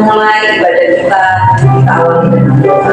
mulai ibadah kita awali dengan doa.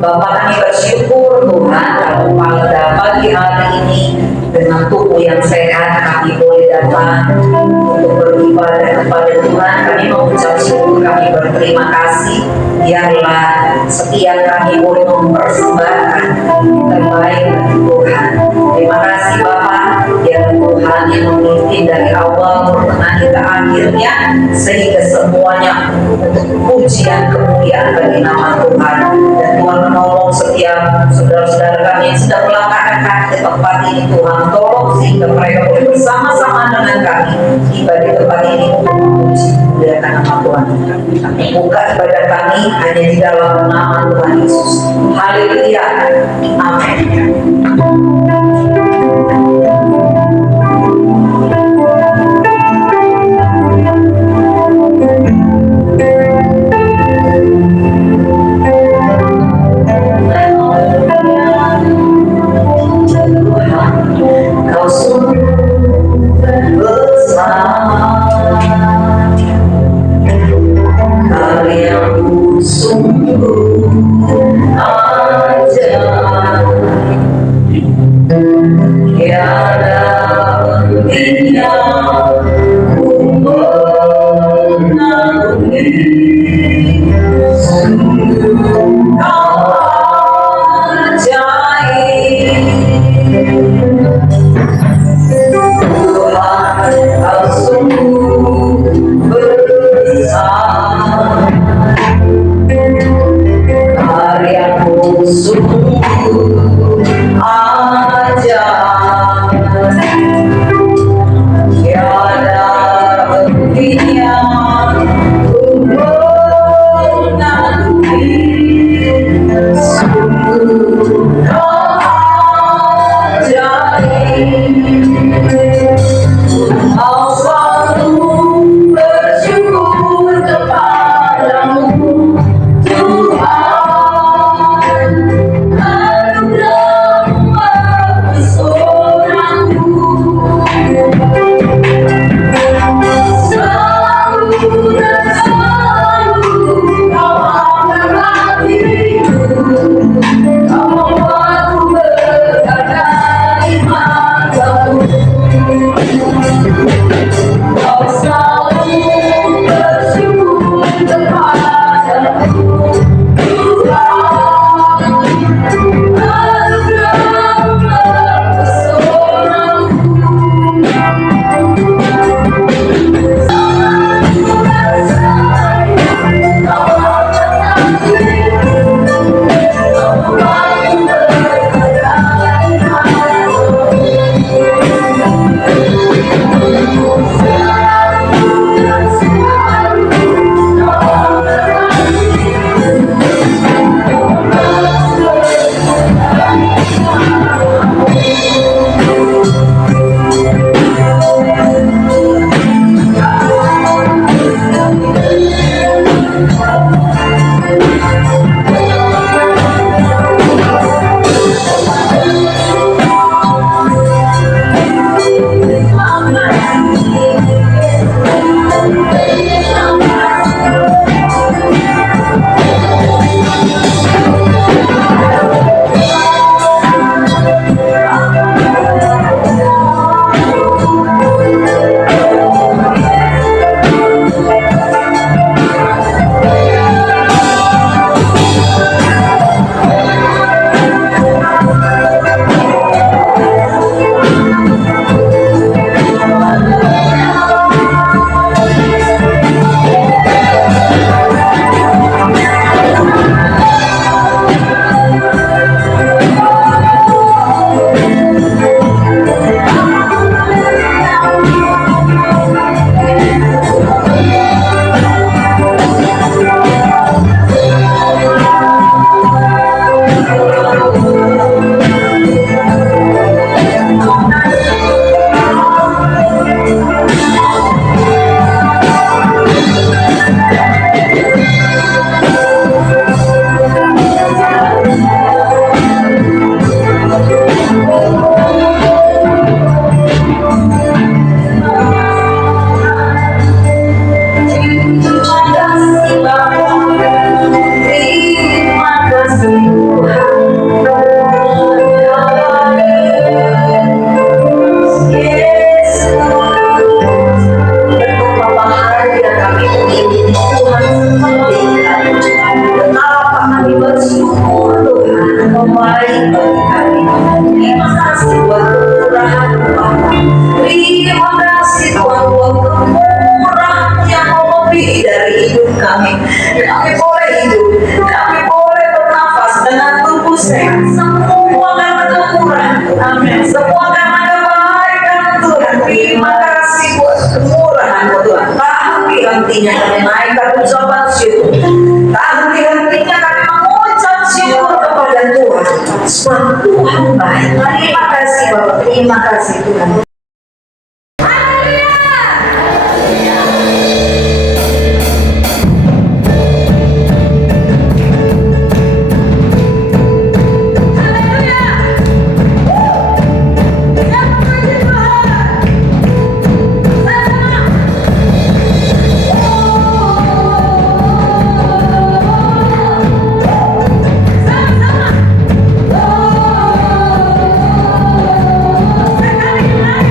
Bapak, kami bersyukur Tuhan kalau pada pagi hari ini dengan tubuh yang sehat kami boleh datang untuk beribadah kepada Tuhan. Kami mengucap syukur, kami berterima kasih. Biarlah setiap kami boleh mempersembahkan yang terbaik bagi Tuhan. Terima kasih Bapak, biar Tuhan yang memimpin dari awal pertengahan hingga akhirnya, sehingga semuanya untuk pujian kemuliaan bagi nama Tuhan. Dan Tuhan menolong setiap saudara-saudara kami yang sedang melangkahkan kaki ke tempat ini. Tuhan tolong sehingga mereka boleh bersama-sama dengan kami tiba di tempat ini untuk memuji kemuliaan nama Tuhan. Kami buka ibadah kami hanya di dalam nama Tuhan Yesus. Haleluya. Amin. Kau sungguh bersama, karyamu sungguh ajaib. henti-hentinya kami naik ke ucapan syukur. Tak henti-hentinya kami mengucap syukur kepada Tuhan. Sebab Tuhan baik. Terima kasih Bapak, terima kasih Tuhan. Sekali lagi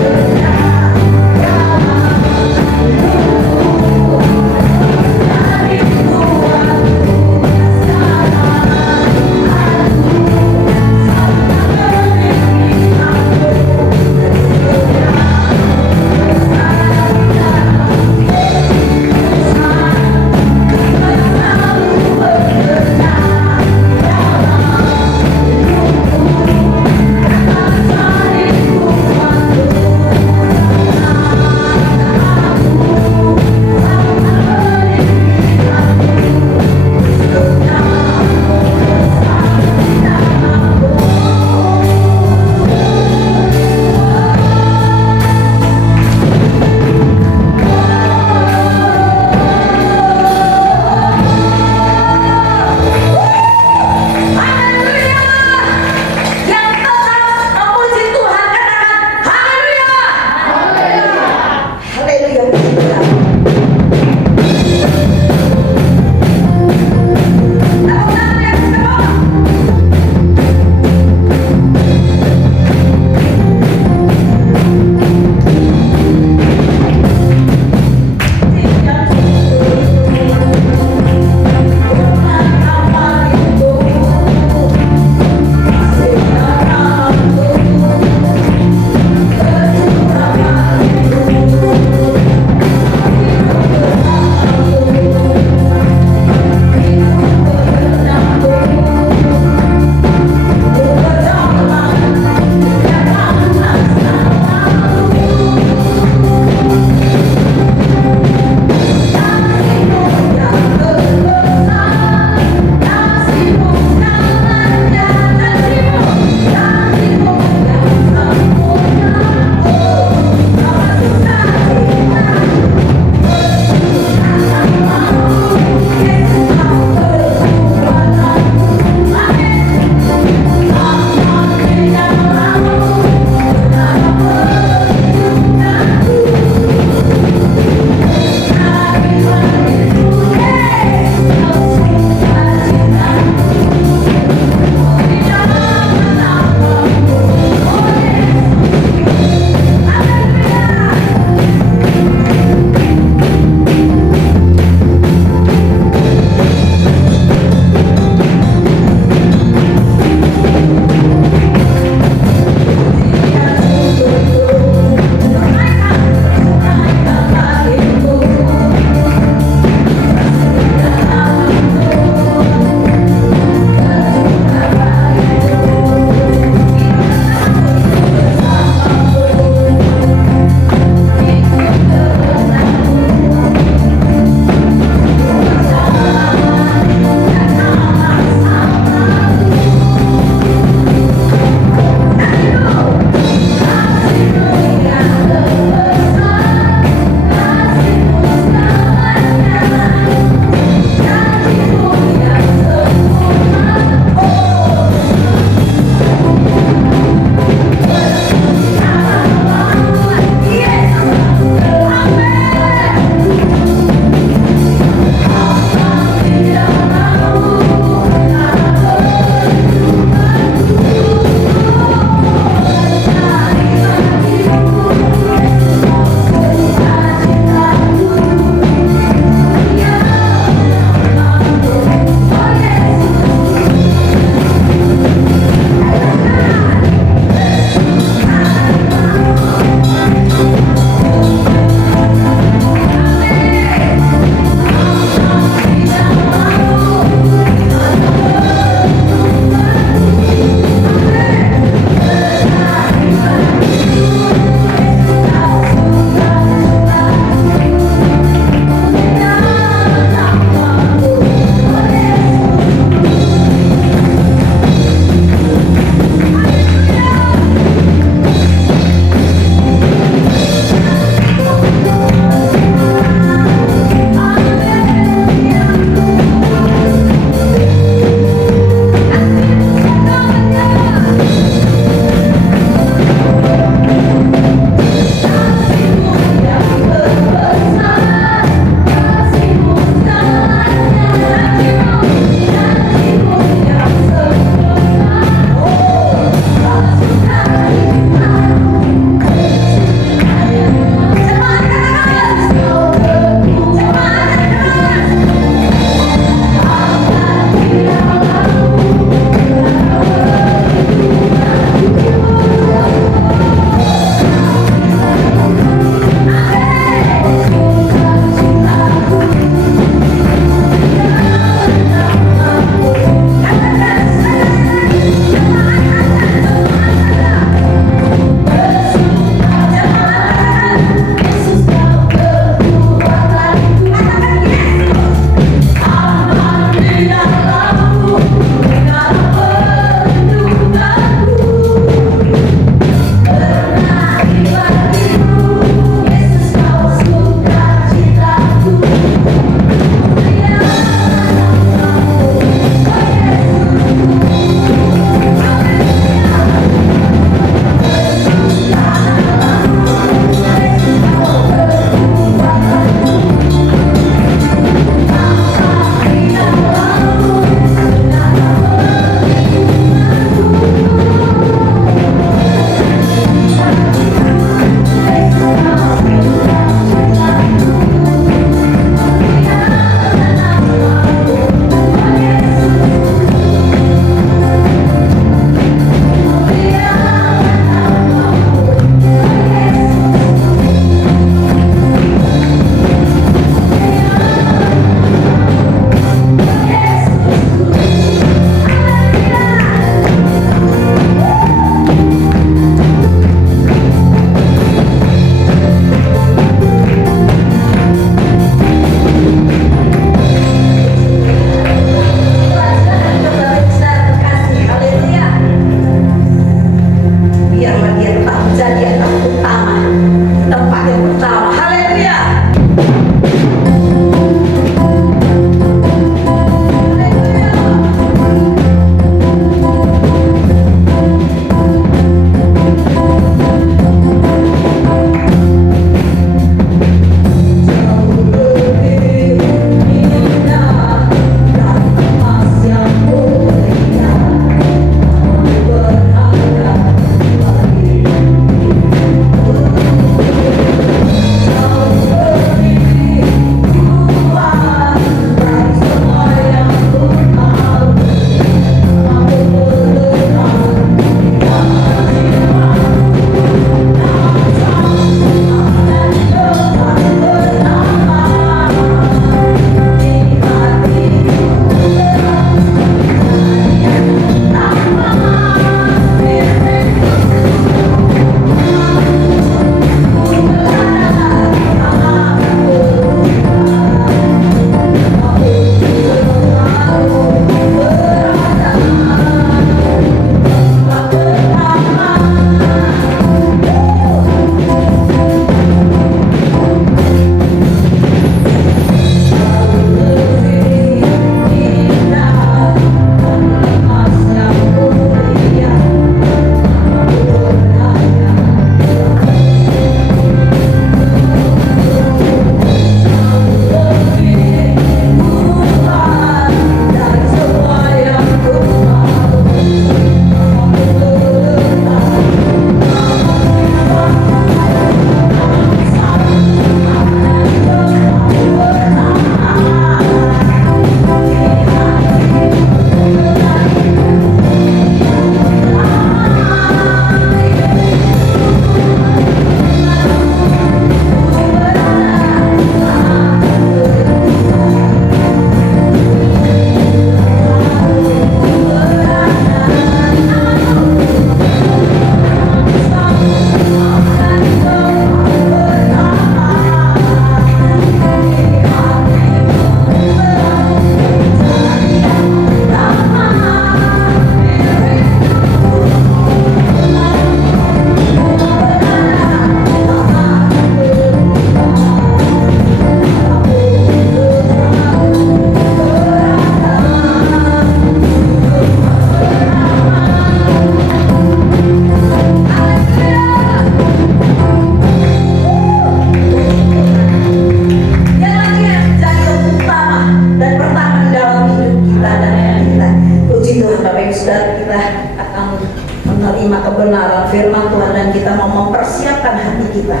kebenaran firman Tuhan dan kita mau mempersiapkan hati kita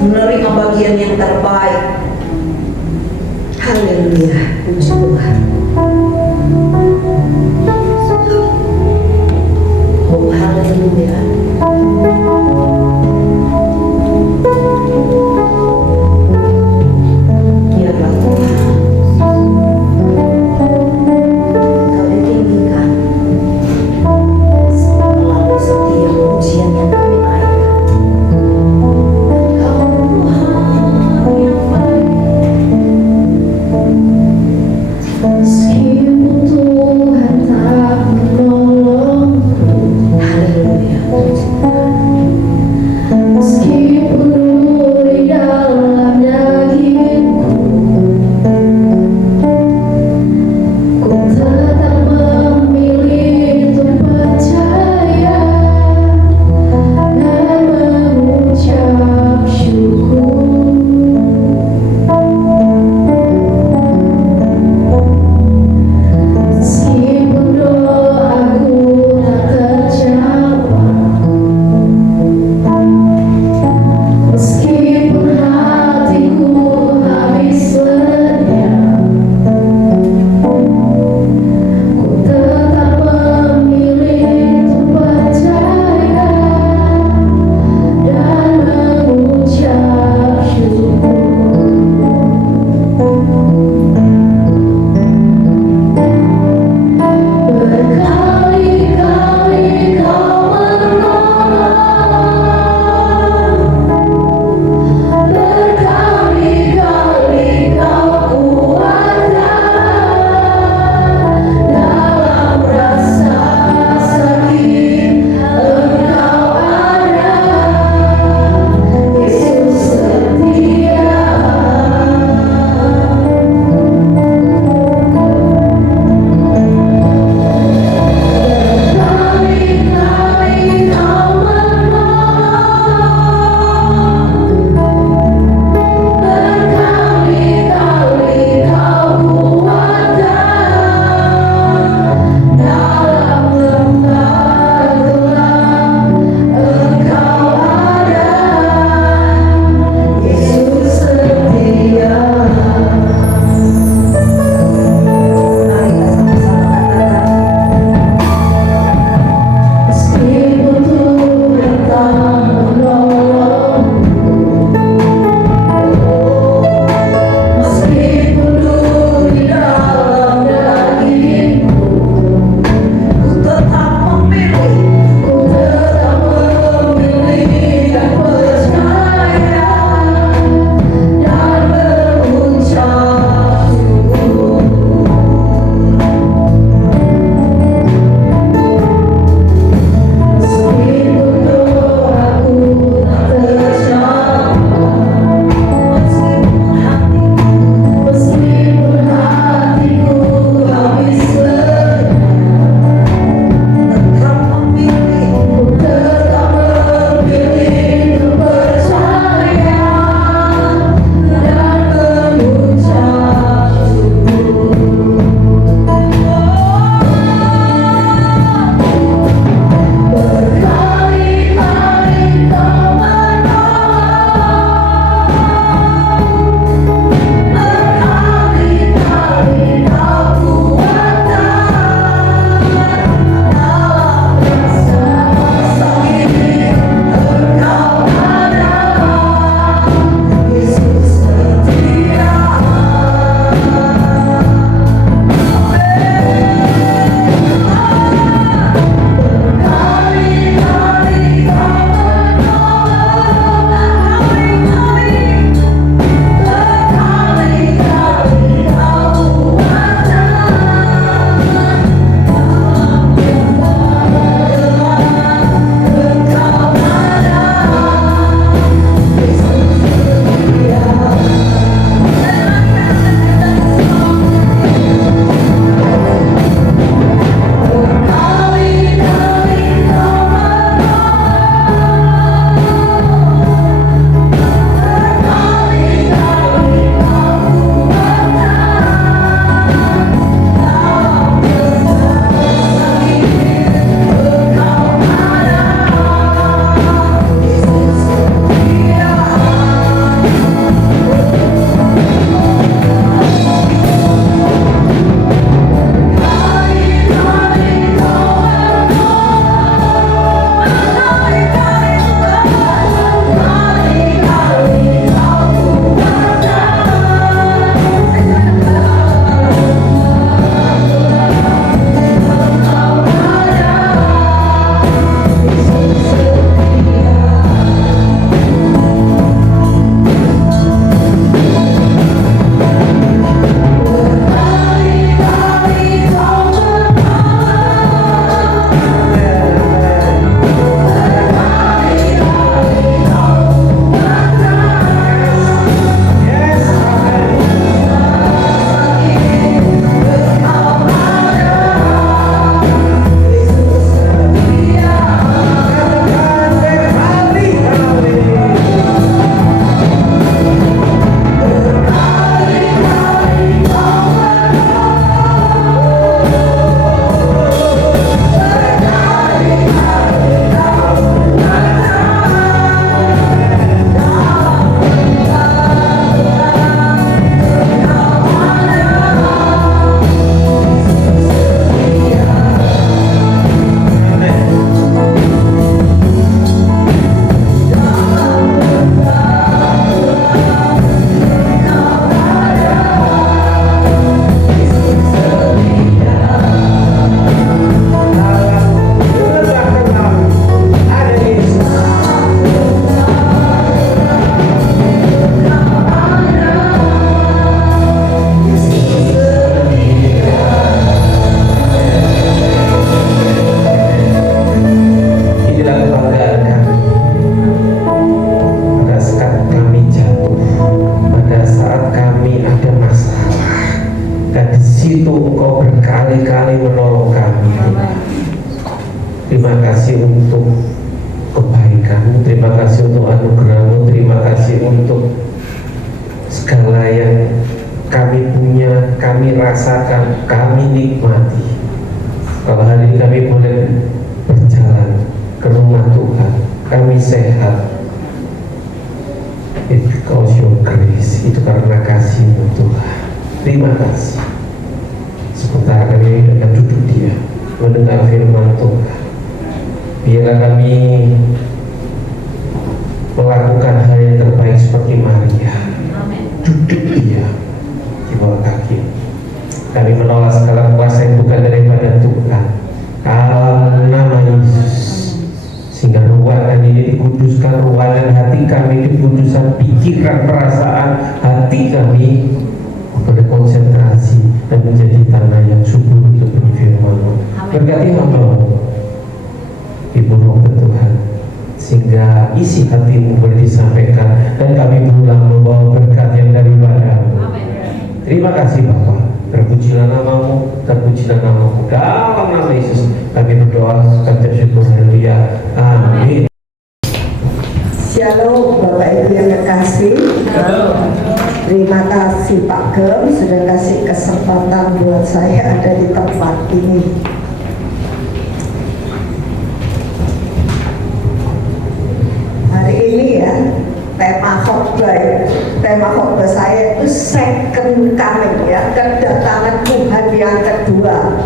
menerima bagian yang terbaik. Haleluya, puji Tuhan. Oh haleluya. Biarlah Tuhan Kau ditinggikan melalui setiap pujian yang kami naikkan. Kau Tuhan yang baik. situ Engkau berkali-kali menolong kami. Terima kasih untuk kebaikan-Mu, terima kasih untuk anugerah-Mu, terima kasih untuk segala yang kami punya, kami rasakan, kami nikmati. Kalau hari ini kami boleh berjalan ke rumah Tuhan, kami sehat, it's because your grace, itu karena kasih-Mu Tuhan. Terima kasih. Sebentar kami akan duduk dia mendengar firman Tuhan. Biarlah kami melakukan hal yang terbaik seperti Maria. Duduk dia di bawah kaki. Kami menolak segala kuasa yang bukan daripada Tuhan dalam nama Yesus, sehingga ruangan ini dikuduskan, ruangan hati kami dikuduskan, pikiran, perasaan hati kami berkonsentrasi dan menjadi tanah yang subur untuk firman-Mu. Berkati hamba-Mu, Ibu Roh Tuhan, sehingga isi hati-Mu boleh disampaikan dan kami pulang membawa berkat yang daripada-Mu. Terima kasih Bapa. Terpujilah nama-Mu, terpujilah nama-Mu. Dalam nama Yesus kami berdoa, ucap syukur, haleluya, amin. Shalom Bapak Ibu yang terkasih. Terima kasih Pak Gem sudah kasih kesempatan buat saya ada di tempat ini. Hari ini ya, tema khotbah saya itu second coming ya, kedatangan Tuhan yang kedua.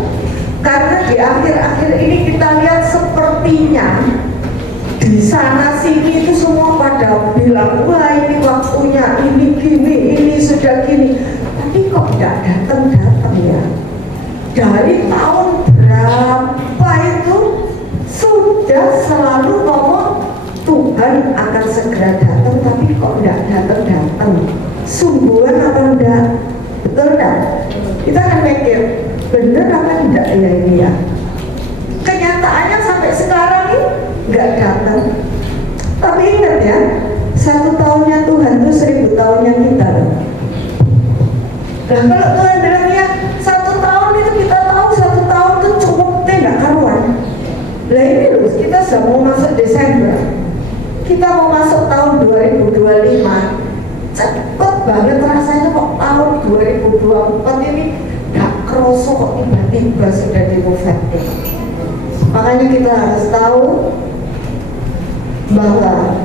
Karena di akhir-akhir ini kita lihat sepertinya di sana sini itu semua pada bilang, wah ini waktunya, ini gini, ini sudah gini. Tapi kok tidak datang-datang ya? Dari tahun berapa itu sudah selalu ngomong Tuhan akan segera datang, tapi kok tidak datang-datang? Sungguhan apa enggak? Betul enggak? Kita akan mikir, bener apa enggak ya ini ya? Kenyataannya sampai sekarang ini enggak datang. Tapi ingat ya, 1 tahunnya Tuhan itu 1000 tahunnya kita loh. Dan kalau Tuhan bilang ya 1 tahun itu kita tahu 1 tahun itu cukup tidak karuan. Nah ini loh, kita sudah mau masuk Desember. Kita mau masuk tahun 2025, cepet banget rasanya kok tahun 2024 ini gak kerasa kok tiba-tiba sudah di November. Makanya kita harus tahu bahwa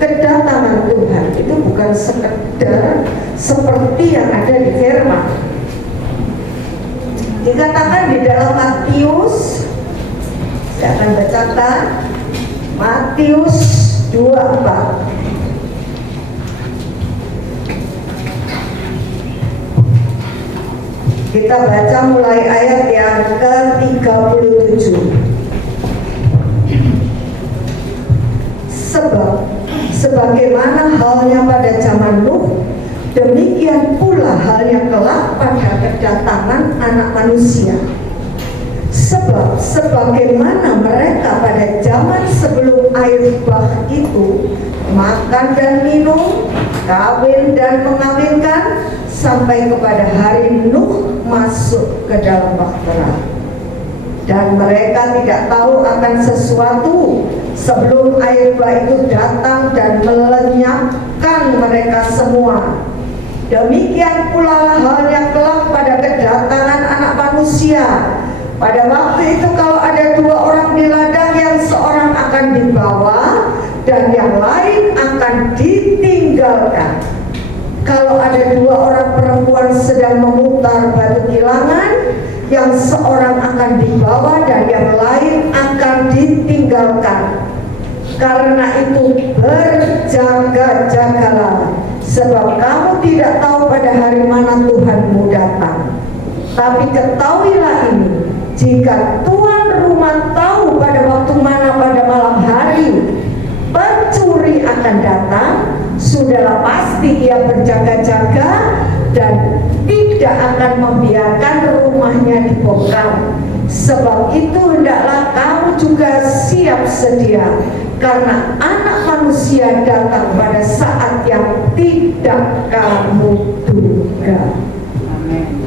kedatangan Tuhan itu bukan sekedar seperti yang ada di firman. Dikatakan di dalam Matius, saya akan bacakan Matius 24. Kita baca mulai ayat yang ke-37. Sebagaimana halnya pada zaman Nuh, demikian pula halnya kelak pada kedatangan Anak Manusia. Sebab sebagaimana mereka pada zaman sebelum air bah itu makan dan minum, kawin dan mengawinkan, sampai kepada hari Nuh masuk ke dalam bahtera. Dan mereka tidak tahu akan sesuatu sebelum air bah itu datang dan melenyapkan mereka semua. Demikian pula halnya kelak pada kedatangan Anak Manusia. Pada waktu itu kalau ada 2 orang di ladang, yang seorang akan dibawa dan yang lain akan ditinggalkan. Kalau ada 2 orang perempuan sedang memutar batu kilangan, yang seorang akan dibawa dan yang lain akan ditinggalkan. Karena itu berjaga-jagalah, sebab kamu tidak tahu pada hari mana Tuhanmu datang. Tapi ketahuilah ini, jika tuan rumah tahu pada waktu mana pada malam hari pencuri akan datang, sudahlah pasti ia berjaga-jaga dan tidak akan membiarkan rumahnya dibongkar. Sebab itu hendaklah kamu juga siap sedia, karena Anak Manusia datang pada saat yang tidak kamu duga. Amin.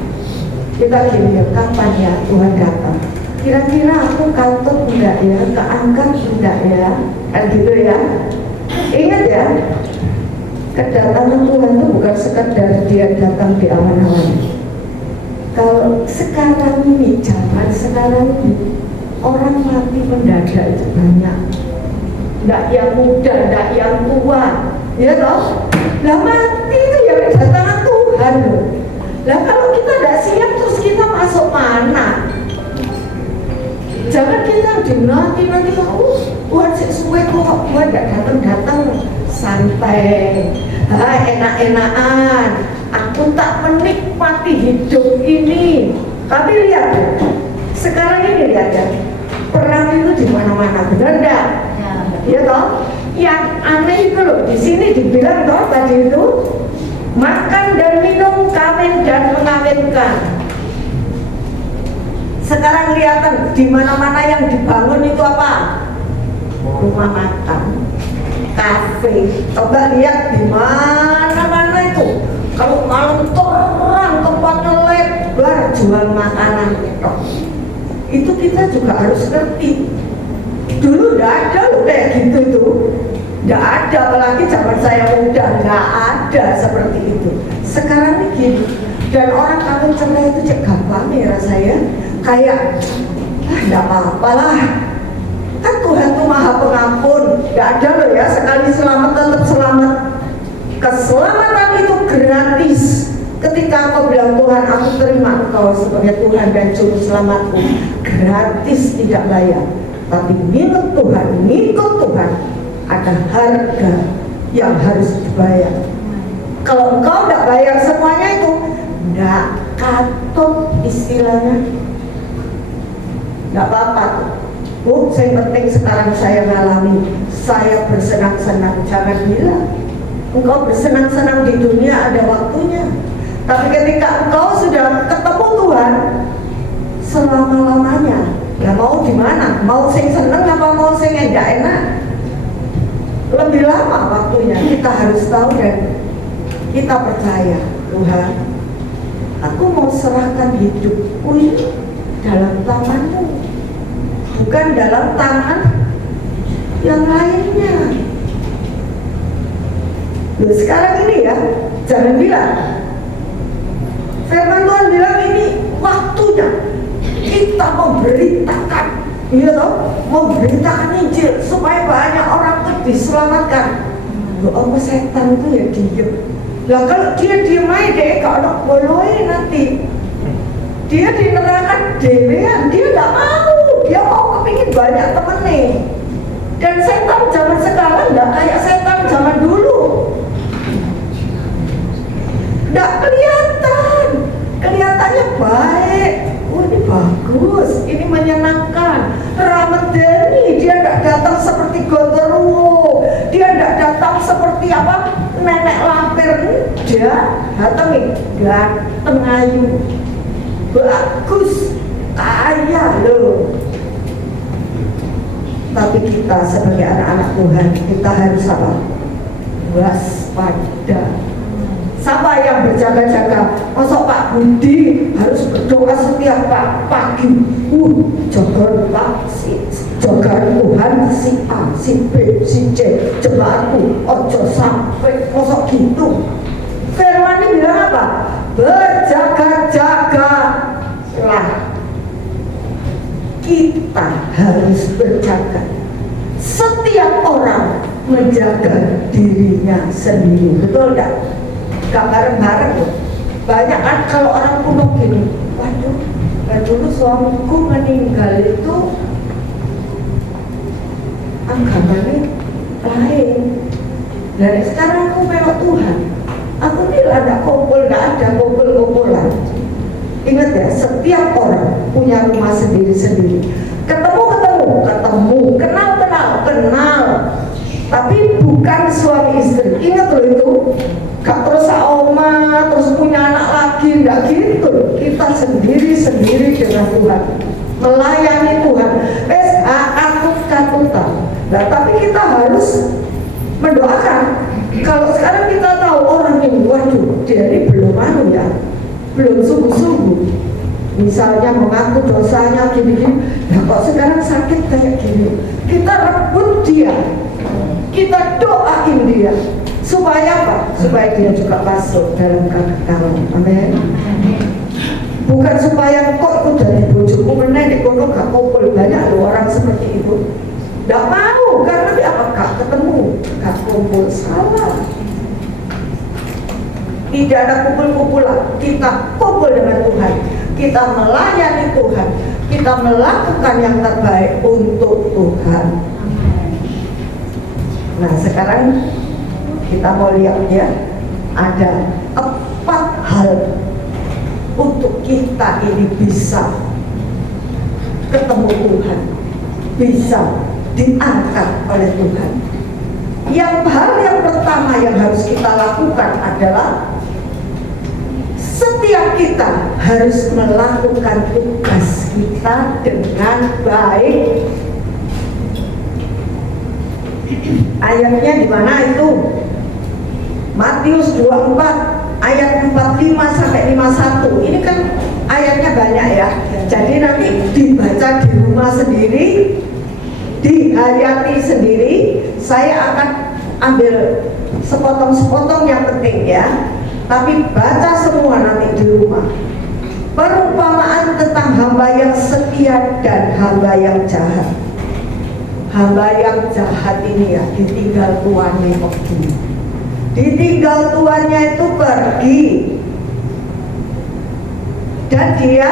kita gini ya, kapan ya Tuhan datang? Kira-kira aku kantor enggak ya, keangkat enggak ya, kan gitu ya. Ingat ya, kedatangan Tuhan itu bukan sekadar dia datang di awan-awan. Kalau sekarang ini, zaman sekarang ini, orang mati mendadak itu banyak. Enggak yang muda, enggak yang tua, ya toh? Lah mati itu ya kedatangan Tuhan loh. Lah kalau kita enggak siap terus kita masuk mana? Jangan kita dinanti Tuhan sesuai kok, Tuhan enggak datang-datang, santai, enak-enakan. Aku tak menikmati hidup ini. Tapi lihat, sekarang ini lihat ya, perang itu di mana-mana, benar enggak? Ya toh? Yang aneh itu loh, di sini dibilang toh tadi itu makan dan minum, kawin dan mengawinkan. Sekarang kelihatan di mana-mana yang dibangun itu apa? Rumah makan, kafe. Coba lihat di mana-mana itu. Kalau malam terang, tempatnya lebar, jual makanan gitu. Itu kita juga harus ngerti. Dulu enggak ada loh kayak gitu itu. Enggak ada, apalagi zaman saya muda enggak ada seperti itu. Sekarang ini gini. Dan orang kawin cerai itu cek gampang ya rasanya. Kayak enggak apa-apa lah. Kan Tuhan itu Maha Pengampun. Enggak ada loh ya, sekali selamat tetap selamat. Keselamatan itu gratis. Ketika engkau bilang Tuhan, aku terima engkau sebagai Tuhan dan Juru Selamatku, gratis, tidak bayar. Tapi minut Tuhan, ngikut Tuhan, ada harga yang harus dibayar. Kalau engkau tidak bayar semuanya itu, tidak katut istilahnya. Tidak apa-apa. Yang penting sekarang saya ngalami, saya bersenang-senang. Jangan bilang engkau bersenang-senang di dunia ada waktunya. Tapi ketika engkau sudah ketemu Tuhan selama-lamanya, ya mau di mana? Mau sing seneng apa mau sing enggak enak? Lebih lama waktunya. Kita harus tahu dan kita percaya, Tuhan, aku mau serahkan hidupku ini dalam tangan-Mu, bukan dalam tangan yang lainnya. Loh, sekarang ini ya, jangan bilang firman Tuhan bilang ini waktunya kita memberitakan, iya toh, memberitakan Injil supaya banyak orang itu diselamatkan. Loh, apa setan itu ya diem? Lah kalau dia diem aja deh, kalau boleh nanti dia di neraka dewean, dia nggak mau, dia mau kepingin banyak temen nih. Dan setan zaman sekarang nggak kayak setan zaman dulu. Nggak kelihatan, kelihatannya baik. Oh ini bagus, ini menyenangkan. Ramadhani, dia nggak datang seperti Gondoruo, dia nggak datang seperti apa nenek lampir. Dia datang nih, ganteng ayu, bagus, kaya loh. Tapi kita sebagai anak-anak Tuhan, kita harus apa? Waspada. Siapa yang berjaga-jaga? Masuk Pak Budi harus berdoa setiap pagi. Jagaan Pak, jagaan Tuhan si A, si B, si C, jemaatku, ojo sampai masuk gitu. Firman ini bilang apa? Berjaga-jaga lah. Kita harus berjaga. Setiap orang menjaga dirinya sendiri, betul enggak? Gak bareng-bareng loh. Banyak kan kalau orang kuno gini, waduh, dulu suamiku meninggal itu agamanya lain. Dan sekarang aku melok Tuhan, aku tidak ada kumpul, gak ada kumpul-kumpulan. Ingat ya, setiap orang punya rumah sendiri-sendiri. Ketemu, kenal. Tapi bukan suami istri. Ingat loh itu. Gak terus oma, terus punya anak lagi, enggak gitu. Kita sendiri-sendiri dengan Tuhan, melayani Tuhan. Katutan. Nah, tapi kita harus mendoakan. Kalau sekarang kita tahu orang ini, waduh, dia ini belum ya, belum sungguh-sungguh. Misalnya mengaku dosanya gini-gini, nah kok sekarang sakit kayak gini, kita rebut dia, kita doain dia, supaya apa? Supaya dia juga masuk dalam kekekalan. Amin. Bukan supaya kok itu dari bojoku meneh di kono gak kumpul. Banyak loh orang seperti itu. Gak mau, karena dia apa? Gak ketemu, gak kumpul. Salah. Tidak ada kumpul-kumpulan. Kita kumpul dengan Tuhan, kita melayani Tuhan, kita melakukan yang terbaik untuk Tuhan. Nah sekarang kita mau lihat ya, ada 4 hal untuk kita ini bisa ketemu Tuhan, bisa diangkat oleh Tuhan. Hal yang pertama yang harus kita lakukan adalah setiap kita harus melakukan tugas kita dengan baik. Ayatnya di mana itu? Matius 24 ayat 45 sampai 51. Ini kan ayatnya banyak ya. Jadi nanti dibaca di rumah sendiri, dihayati sendiri. Saya akan ambil sepotong-sepotong yang penting ya. Tapi baca semua nanti di rumah. Perumpamaan tentang hamba yang setia dan hamba yang jahat. Hamba yang jahat ini ya, ditinggal tuannya pergi. Ditinggal tuannya itu pergi. Dan dia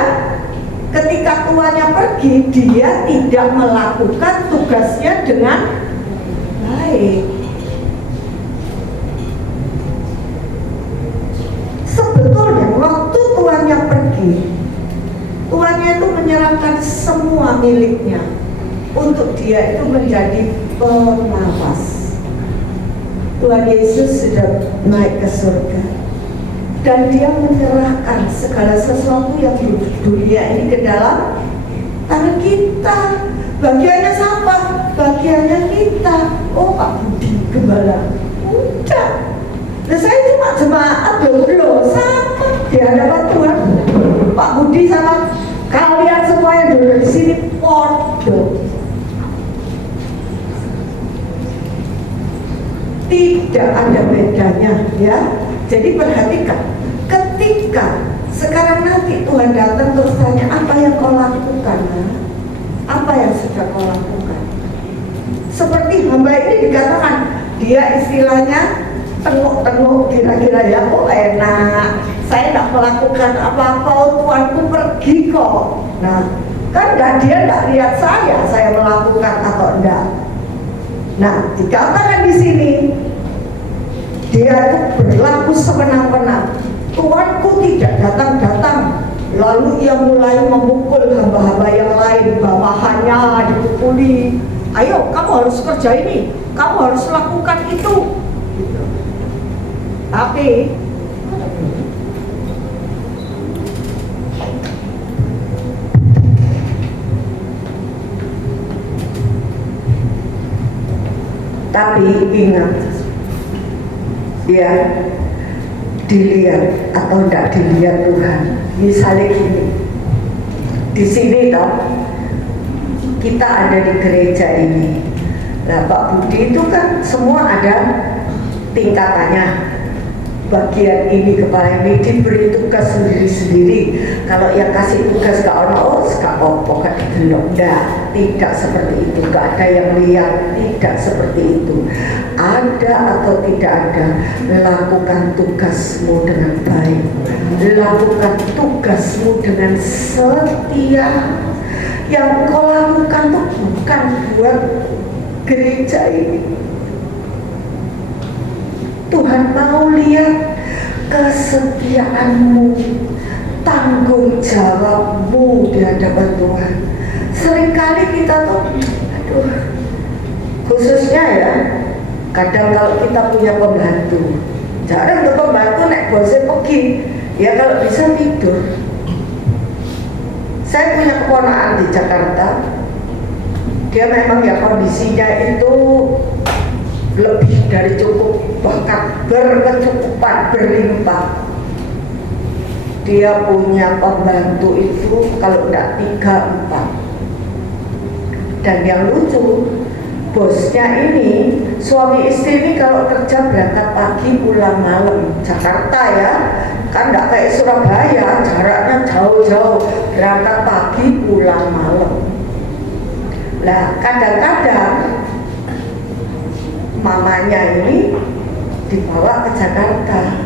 ketika tuannya pergi, dia tidak melakukan tugasnya dengan baik. Sebetulnya waktu tuannya pergi, tuannya itu menyerahkan semua miliknya untuk dia itu menjadi penapas. Tuhan Yesus sudah naik ke surga dan dia menyerahkan segala sesuatu yang di dunia ini ke dalam tangan kita. Bagiannya siapa? Bagiannya kita. Oh Pak Budi Gembala, udah. Nah, saya cuma jemaat loh sama di hadapan Tuhan. Pak Budi sama kalian semua yang duduk di sini podo. Tidak ada bedanya ya. Jadi perhatikan, ketika sekarang nanti Tuhan datang terus tanya, apa yang kau lakukan? Apa yang sudah kau lakukan? Seperti hamba ini dikatakan, dia istilahnya tengok-tengok kira-kira ya, oh enak, saya tidak melakukan apa-apa, Tuanku pergi kok. Nah, kan dia tidak lihat saya melakukan atau enggak. Nah, dikatakan di sini dia itu berlaku sewenang-wenang. Tuanku tidak datang-datang lalu ia mulai memukul hamba-hamba yang lain, bawahannya dipukuli. Ayo, kamu harus kerja ini, kamu harus lakukan itu. Gitu. Tapi ingat, ya dilihat atau tidak dilihat Tuhan. Misalnya gini, di sini toh kita ada di gereja ini. Nah Pak Budi itu kan semua ada tingkatannya. Bagian ini, kepala ini diberi tugas sendiri-sendiri. Kalau yang kasih tugas ke orang, oh gak apa-apa, gak digelok. Nah, tidak seperti itu, gak ada yang lihat, tidak seperti itu. Ada atau tidak ada, lakukan tugasmu dengan baik, lakukan tugasmu dengan setia. Yang kau lakukan itu bukan buat gereja ini. Tuhan mau lihat kesetiaanmu, tanggung jawabmu di hadapan Tuhan. Seringkali kita tuh, khususnya ya, kadang kalau kita punya pembantu, jarang tuh pembantu naik bosnya pergi, ya kalau bisa tidur. Saya punya keponakan di Jakarta, dia memang ya kondisinya itu lebih dari cukup, bahkan berkecukupan, berlimpah. dia punya pembantu itu kalau tidak 3, 4. Dan yang lucu, bosnya ini, suami istri ini kalau kerja berangkat pagi pulang malam. Jakarta ya, kan nggak kayak Surabaya, jaraknya jauh-jauh, berangkat pagi pulang malam. Nah, kadang-kadang mamanya ini dibawa ke Jakarta.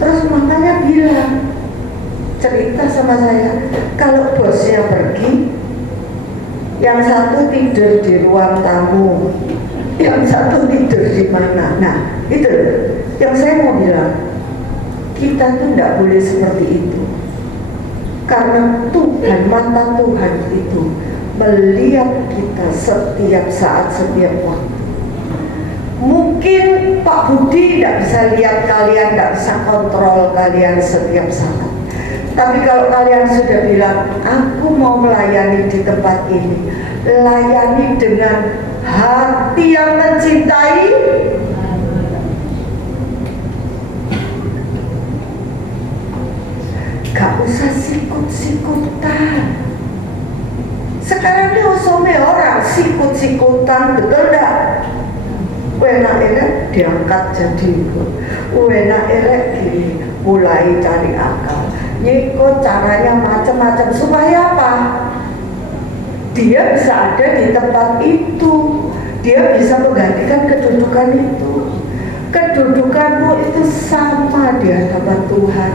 Terus mamanya bilang, cerita sama saya, kalau bosnya pergi, yang satu tidur di ruang tamu, yang satu tidur di mana. Nah, itu yang saya mau bilang, kita tuh tidak boleh seperti itu. Karena Tuhan, mata Tuhan itu melihat kita setiap saat, setiap waktu. Mungkin Pak Budi tidak bisa lihat kalian, tidak bisa kontrol kalian setiap saat. Tapi kalau kalian sudah bilang, aku mau melayani di tempat ini, layani dengan hati yang mencintai. Gak usah sikut-sikutan. Sekarang ini usome orang sikut-sikutan, betul gak? Enak elek diangkat jadi ikut, enak elek mulai cari akal, nyikut caranya macam-macam supaya apa? Dia bisa ada di tempat itu, dia bisa menggantikan kedudukan itu. Kedudukanmu itu sama di hadapan Tuhan.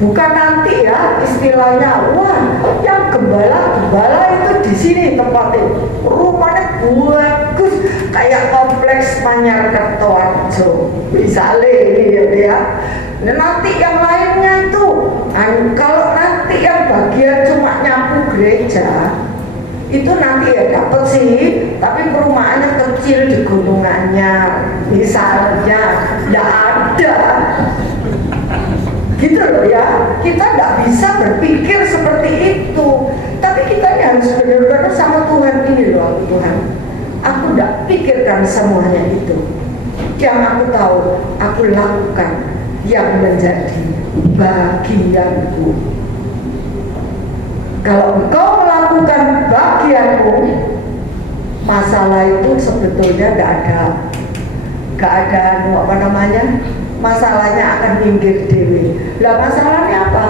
Bukan nanti ya istilahnya, wah yang gembala itu di sini tempatnya, rumahnya bagus kayak kompleks Manyar Kertoarjo misalnya gitu ya. Nah, nanti yang lainnya itu, kalau nanti yang bagian cuma nyapu gereja itu nanti ya dapat sih, tapi perumahannya kecil di gunungannya misalnya, tidak ada. Gitu loh ya, kita tidak bisa berpikir seperti itu. Tapi kita harus benar-benar sama Tuhan ini loh, Tuhan, aku tidak pikirkan semuanya itu. Yang aku tahu, aku lakukan yang menjadi bagianku. Kalau engkau melakukan bagianmu, masalah itu sebetulnya gak ada apa namanya, masalahnya akan minggir dewi. Lah masalahnya apa?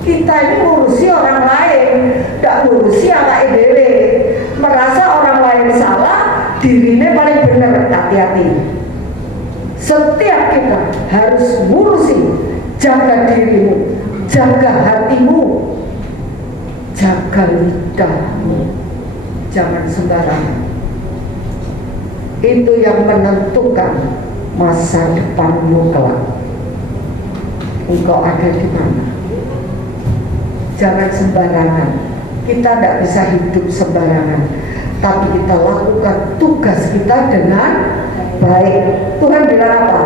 Kita ini ngurusi orang lain, gak ngurusi anak dewi. Merasa orang lain salah, dirinya paling benar. Hati-hati. Setiap kita harus ngurusi, jaga dirimu, jaga hatimu, jaga lidahmu, jangan sembarangan. Itu yang menentukan masa depanmu kelak. Engkau ada di mana? Jangan sembarangan. Kita tidak bisa hidup sembarangan, tapi kita lakukan tugas kita dengan baik. Tuhan bilang apa?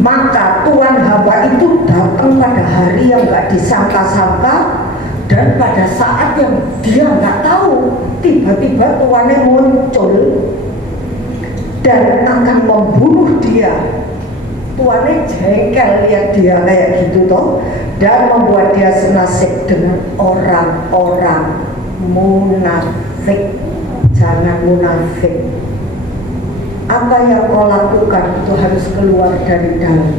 Maka Tuhan hamba itu datang pada hari yang gak disangka-sangka, dan pada saat yang dia nggak tahu, tiba-tiba Tuhannya muncul dan akan membunuh dia. Tuhannya jengkel lihat dia kayak gitu toh, dan membuat dia senasib dengan orang-orang munafik. Jangan munafik. Apa yang kau lakukan itu harus keluar dari dalam.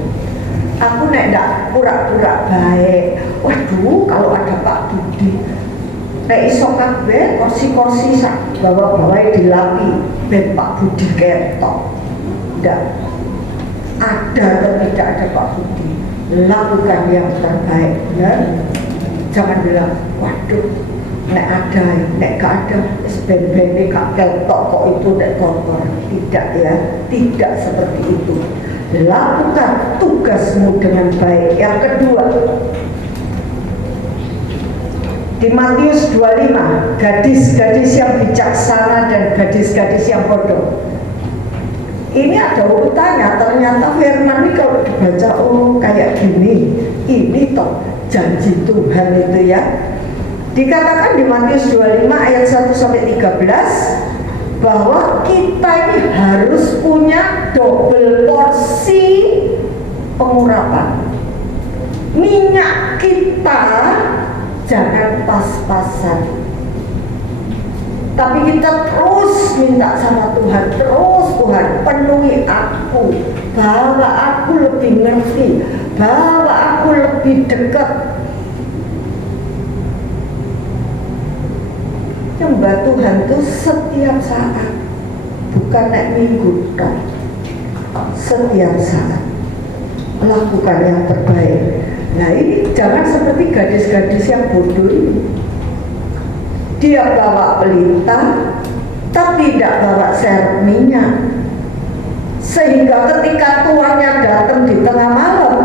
Aku nek ndak pura-pura baik. Waduh, kalau ada Pak Budi, nek iso kabeh kursi-kursi sak bawa-bawa dilapi ben Pak Budi ketok. Ndak ada atau tidak ada Pak Budi. Lakukan yang terbaik, ya. Jangan bilang, waduh, nek ada, nek gak ada, ben-ben gak ketok kok itu nek kotor. Tidak ya, tidak seperti itu. Lakukan tugasmu dengan baik. Yang kedua, di Matius 25, gadis-gadis yang bijaksana dan gadis-gadis yang bodoh. Ini ada urutannya. Ternyata firman ini kalau dibaca, oh kayak gini, ini toh janji Tuhan itu ya. Dikatakan di Matius 25 ayat 1-13 bahwa kita ini harus punya double porsi pengurapan. Minyak kita jangan pas-pasan, tapi kita terus minta sama Tuhan, terus Tuhan penuhi aku, bahwa aku lebih ngerti, bahwa aku lebih dekat. Nyembah Tuhan itu setiap saat, bukan naik minggu, setiap saat melakukan yang terbaik. Nah ini jangan seperti gadis-gadis yang bodoh ini. Dia bawa pelita, tapi tidak bawa serep minyak, sehingga ketika tuannya datang di tengah malam,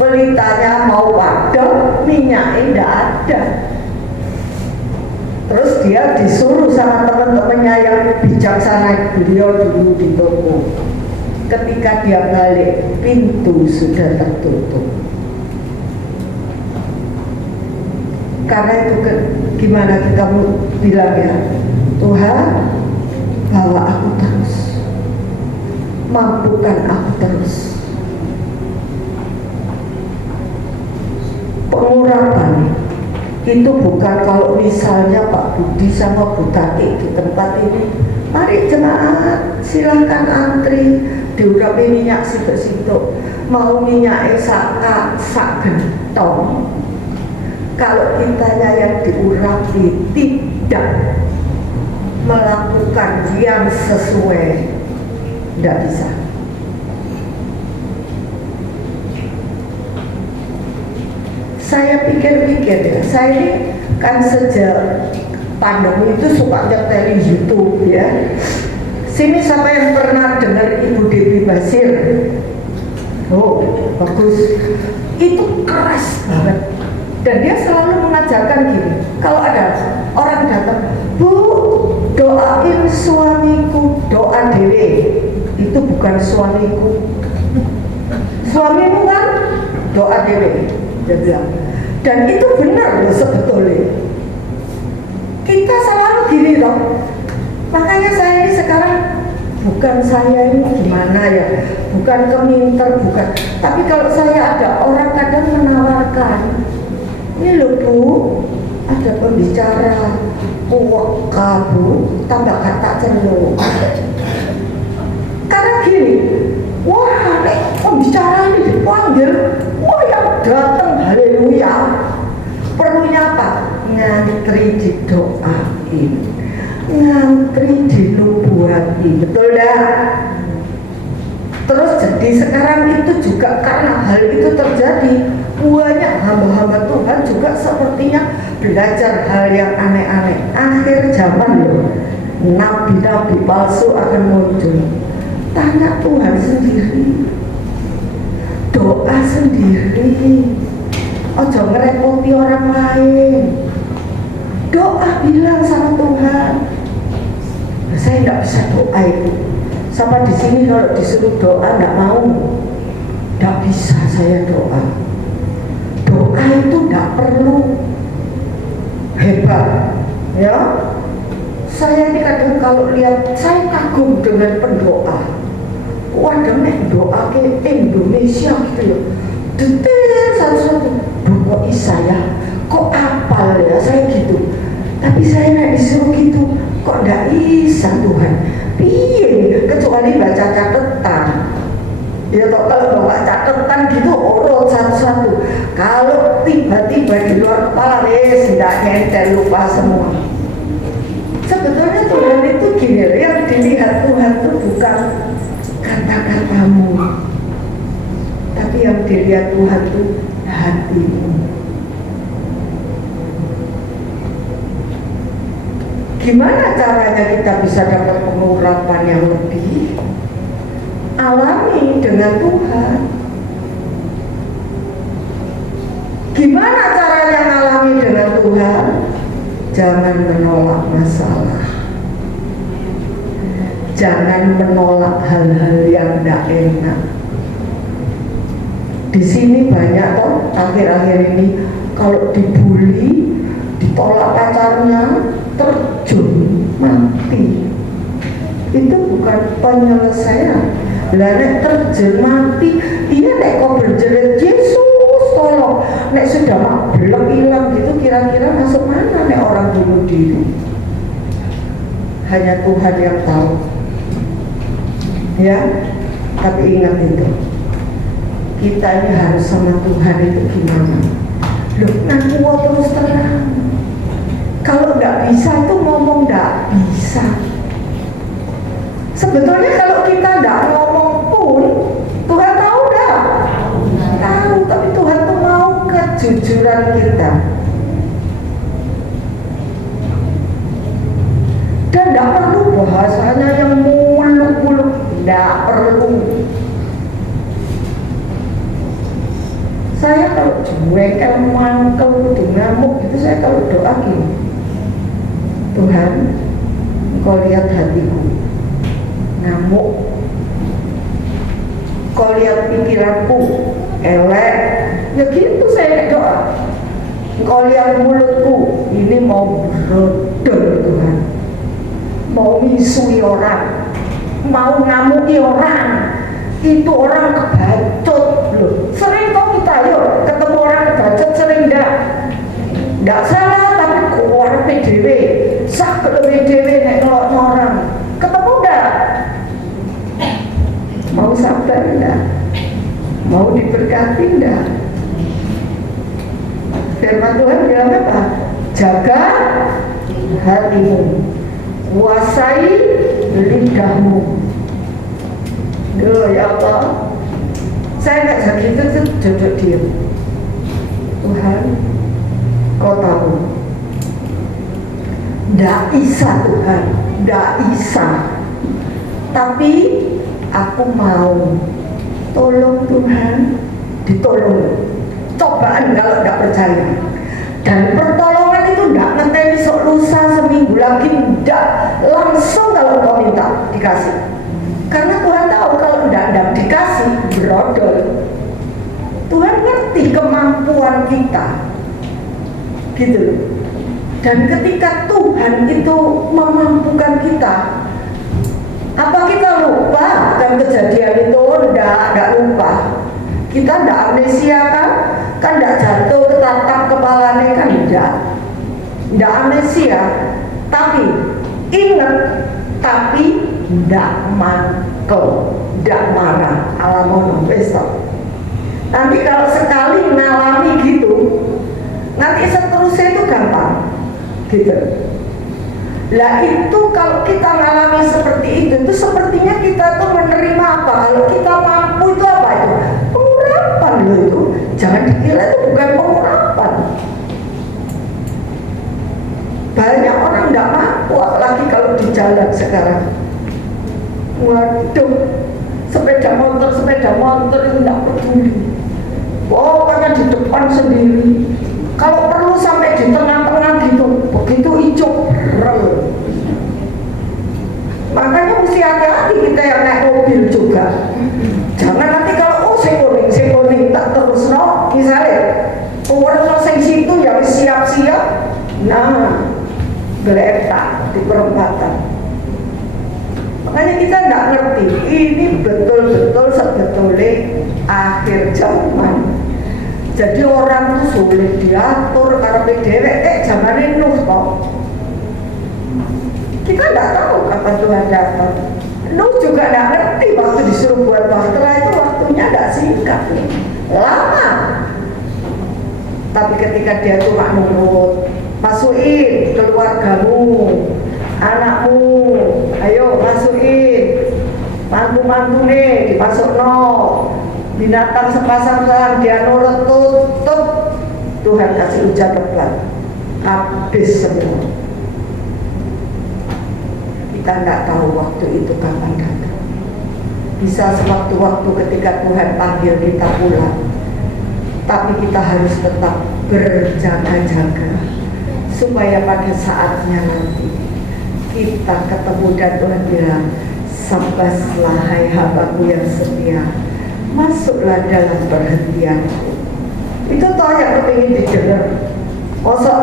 pelitanya mau padam, minyaknya tidak ada. Terus dia disuruh sama teman-temannya yang bijaksana, beliau dulu di toko. Ketika dia balik, pintu sudah tertutup. Karena itu gimana kita bilang ya, Tuhan bawa aku terus, mampukan aku terus. Pengurapan itu bukan kalau misalnya Pak Budi sama Bu Tati di tempat ini, mari jemaat silahkan antri diurapi minyak situ-situ, mau minyak sak gentong. Kalau kitanya yang diurapi tidak melakukan yang sesuai, tidak bisa. Saya pikir-pikir ya, saya ini kan sejak pandemi itu suka nyetelin YouTube ya. Sini siapa yang pernah dengar Ibu Dewi Basir? Oh, bagus. Itu keras banget. Dan dia selalu mengajarkan gini, kalau ada orang datang, Bu, doain suamiku, doa dewe. Itu bukan suamiku. Suamimu kan doa dewe. Dia bilang. Dan itu benar loh sebetulnya. Kita selalu gini loh. Makanya saya ini sekarang bukan saya ini gimana ya, bukan keminter, bukan. Tapi kalau saya ada orang kadang menawarkan, ini loh Bu, ada pembicara, kabu, tambah kata celuk. Karena gini, wah nek pembicara ini dipanggil, wah yang datang haleluya. Perlunya apa? Ngantri didoain, ngantri dinubuatin, betul dah? Terus jadi sekarang itu juga karena hal itu terjadi, banyak hamba-hamba Tuhan juga sepertinya belajar hal yang aneh-aneh. Akhir zaman loh, nabi-nabi palsu akan muncul. Tanya Tuhan sendiri, doa sendiri, ojo ngerepoti orang lain. Doa bilang sama Tuhan, saya tidak bisa doa itu. Sama di sini kalau disuruh doa tidak mau, tidak bisa saya doa. Doa itu tidak perlu hebat, ya. Saya ini kadang kalau lihat, saya kagum dengan pendoa. Wah, demek doa ke Indonesia gitu ya, detail satu-satu. Kok saya, kok apal ya, saya gitu. Tapi saya nggak disuruh gitu, kok nggak bisa Tuhan. Piye, kecuali baca catatan. Ya toh, kalau baca catatan gitu urut satu-satu. Kalau tiba-tiba di luar kepala, tidak nyentel, lupa semua. Sebetulnya Tuhan itu gini, yang dilihat Tuhan itu bukan kata-katamu, tapi yang dilihat Tuhan itu hatimu. Gimana caranya kita bisa dapat pengurapan yang lebih? Alami dengan Tuhan. Gimana caranya alami dengan Tuhan? Jangan menolak masalah. Jangan menolak hal-hal yang tidak enak. Di sini banyak toh akhir-akhir ini kalau dibully, ditolak pacarnya, terjun mati. Itu bukan penyelesaian. Lah nek terjun mati, iya diri. Hanya Tuhan yang tahu. Ya, tapi ingat itu, kita ini harus sama Tuhan itu gimana? Loh, ngaku terus terang. Kalau nggak bisa itu ngomong nggak bisa. Sebetulnya kalau kita nggak ngomong pun, Tuhan tahu nggak? Tahu, tapi Tuhan tuh mau kejujuran kita. Dan nggak perlu bahasanya yang muluk-muluk, nggak perlu. Saya kalau juwekel, mangkel, ngamuk itu saya kalau doa gini, Tuhan, Engkau lihat hatiku ngamuk, Engkau lihat pikiranku elek, ya gitu saya doa. Engkau lihat mulutku ini mau berodol Tuhan, mau misui orang, mau ngamuki orang, itu orang kebacut loh. Sering kok kita yuk ketemu orang kebacut, sering ndak salah, tapi keluar PDW sak PDW nek ngelokno orang ketemu ndak, mau sabar ndak, mau diberkati ndak. Firman Tuhan bilang apa? Jaga hatimu, kuasai lidahmu. Duh, ya Allah, saya nggak segitu tuh duduk diam. Tuhan, Kau tahu, nggak bisa Tuhan, nggak bisa. Tapi aku mau, tolong Tuhan, ditolong. Cobaan kalau nggak percaya. Dan pertolongan itu nggak ngenteni besok lusa seminggu lagi, nggak langsung kalau kau minta dikasih. Karena Tuhan tahu kalau tidak dikasih berodol. Tuhan ngerti kemampuan kita, gitu. Dan ketika Tuhan itu memampukan kita, apa kita lupa dan kejadian itu? Enggak lupa. Kita enggak amnesia kan? Kan enggak jatuh ketatap kepalanya kan enggak amnesia. Tapi ingat, tapi ndak mangkel, ndak marah, alamono besok. Nanti kalau sekali ngalami gitu, nanti seterusnya itu gampang, gitu. Lah itu kalau kita ngalami seperti itu sepertinya kita tuh menerima apa? Kalau kita mampu itu apa itu? Pengurapan loh itu. Jangan dikira itu bukan pengurapan. Banyak orang nggak mampu, apalagi kalau di jalan sekarang. Waduh, sepeda motor itu nggak peduli. Pokoknya di depan sendiri. Kalau perlu sampai di tengah-tengah gitu, begitu hijau, rel. Makanya mesti hati-hati kita yang naik mobil juga. Jangan nanti kalau sekoning tak terus no, misalnya orang sing situ yang siap-siap, nah geletak di perempatan. Makanya kita nggak ngerti, ini betul-betul sebetulnya akhir zaman. Jadi orang tuh sulit diatur karena dewek zamannya Nuh toh. Kita nggak tahu kapan Tuhan datang. Nuh juga nggak ngerti waktu disuruh buat bahtera itu waktunya nggak singkat, lama. Tapi ketika dia cuma nurut, masukin keluargamu, anakmu, ayo masukin, mantu-mantu nih dipasuk no, binatang sepasang dia nurut tutup, Tuhan kasih hujan lebat, habis semua. Kita nggak tahu waktu itu kapan datang. Bisa sewaktu-waktu ketika Tuhan panggil kita pulang, tapi kita harus tetap berjaga-jaga supaya pada saatnya nanti kita ketemu dan Tuhan bilang, sabaslah hai hambaku yang setia, masuklah dalam perhentianku. Itu toh yang kepingin didengar. Masa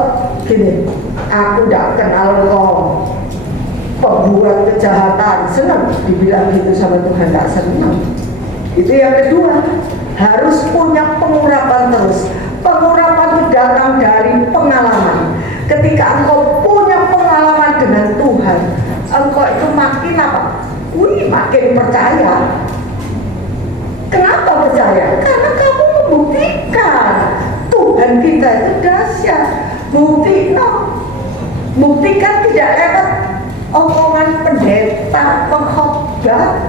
gini, aku tidak kenal kau pembuat kejahatan, senang dibilang gitu sama Tuhan, tidak senang. Itu yang kedua, harus punya pengurapan terus. Pengurapan itu datang dari pengalaman. Ketika engkau punya Wih, makin percaya. Kenapa percaya? Karena kamu membuktikan Tuhan kita itu dahsyat. Buktikan tidak lewat omongan pendeta, pengkhotbah,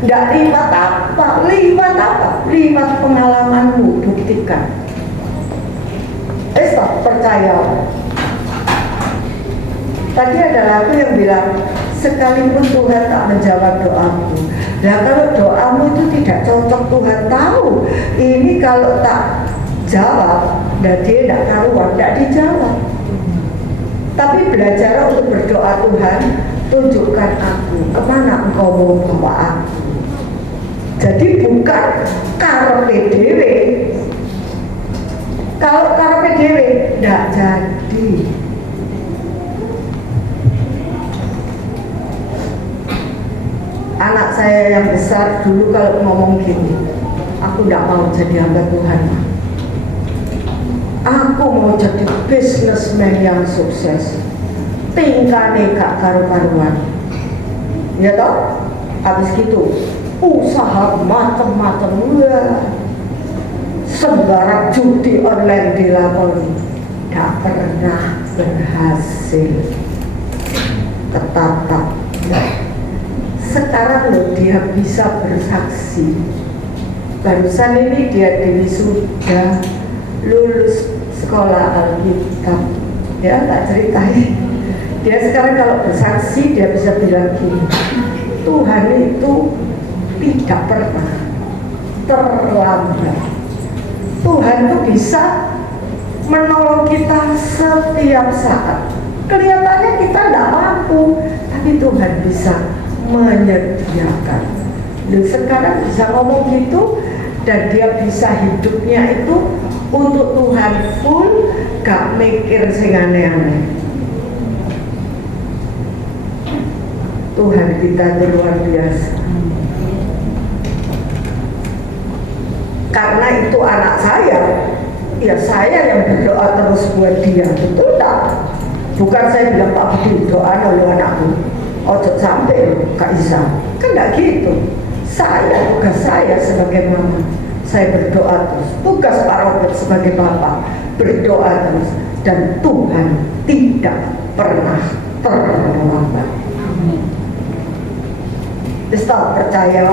tidak lewat apa, lewat pengalamanmu, buktikan. Percaya. Tadi ada lagu yang bilang, sekalipun Tuhan tak menjawab doamu. Nah, kalau doamu itu tidak cocok, Tuhan tahu. Ini kalau tak jawab, dan dia tidak karuan, tidak dijawab. Tapi belajar untuk berdoa, Tuhan, tunjukkan aku kemana Engkau mau bawa aku. Jadi bukan karepe dhewe. Kalau karepe dhewe tidak jadi. Anak saya yang besar dulu kalau ngomong gini, aku tidak mau jadi hamba Tuhan. Aku mau jadi businessman yang sukses. Tingkane gak karu-karuan. Ya toh? Habis gitu usaha macam-macam, sembarang judi online dilakoni, gak pernah berhasil. Ketatap. Sekarang loh dia bisa bersaksi. Barusan ini dia sudah lulus sekolah Alkitab. Ya, tak ceritain. Dia sekarang kalau bersaksi dia bisa bilang gini, Tuhan itu tidak pernah terlambat. Tuhan itu bisa menolong kita setiap saat. Kelihatannya kita tidak mampu, tapi Tuhan bisa menyediakan. Lalu sekarang bisa ngomong gitu, dan dia bisa hidupnya itu untuk Tuhan full, gak mikir sing aneh-aneh. Tuhan kita itu luar biasa. Karena itu anak saya, ya saya yang berdoa terus buat dia, betul tak? Bukan saya bilang Pak Budi doa lo anakku, ojo sampai Kak Isa, kan gak gitu. Tugas saya sebagai mama, saya berdoa terus. Tugas Pak Robert sebagai bapak, berdoa terus. Dan Tuhan tidak pernah terlambat. Ustaz percaya.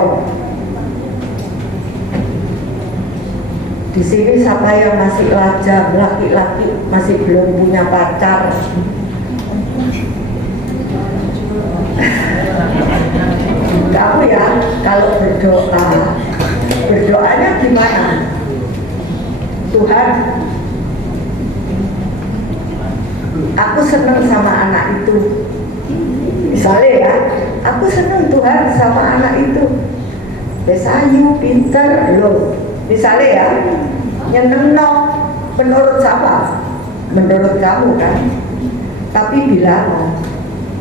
Di sini siapa yang masih lajang, laki-laki masih belum punya pacar? Kamu ya, kalau berdoanya gimana? Tuhan, aku senang sama anak itu. Misalnya ya, aku senang Tuhan sama anak itu. Besayu, pinter, loh. Misalnya ya, nyeneng no, menurut siapa? Menurut kamu kan? Tapi bilang,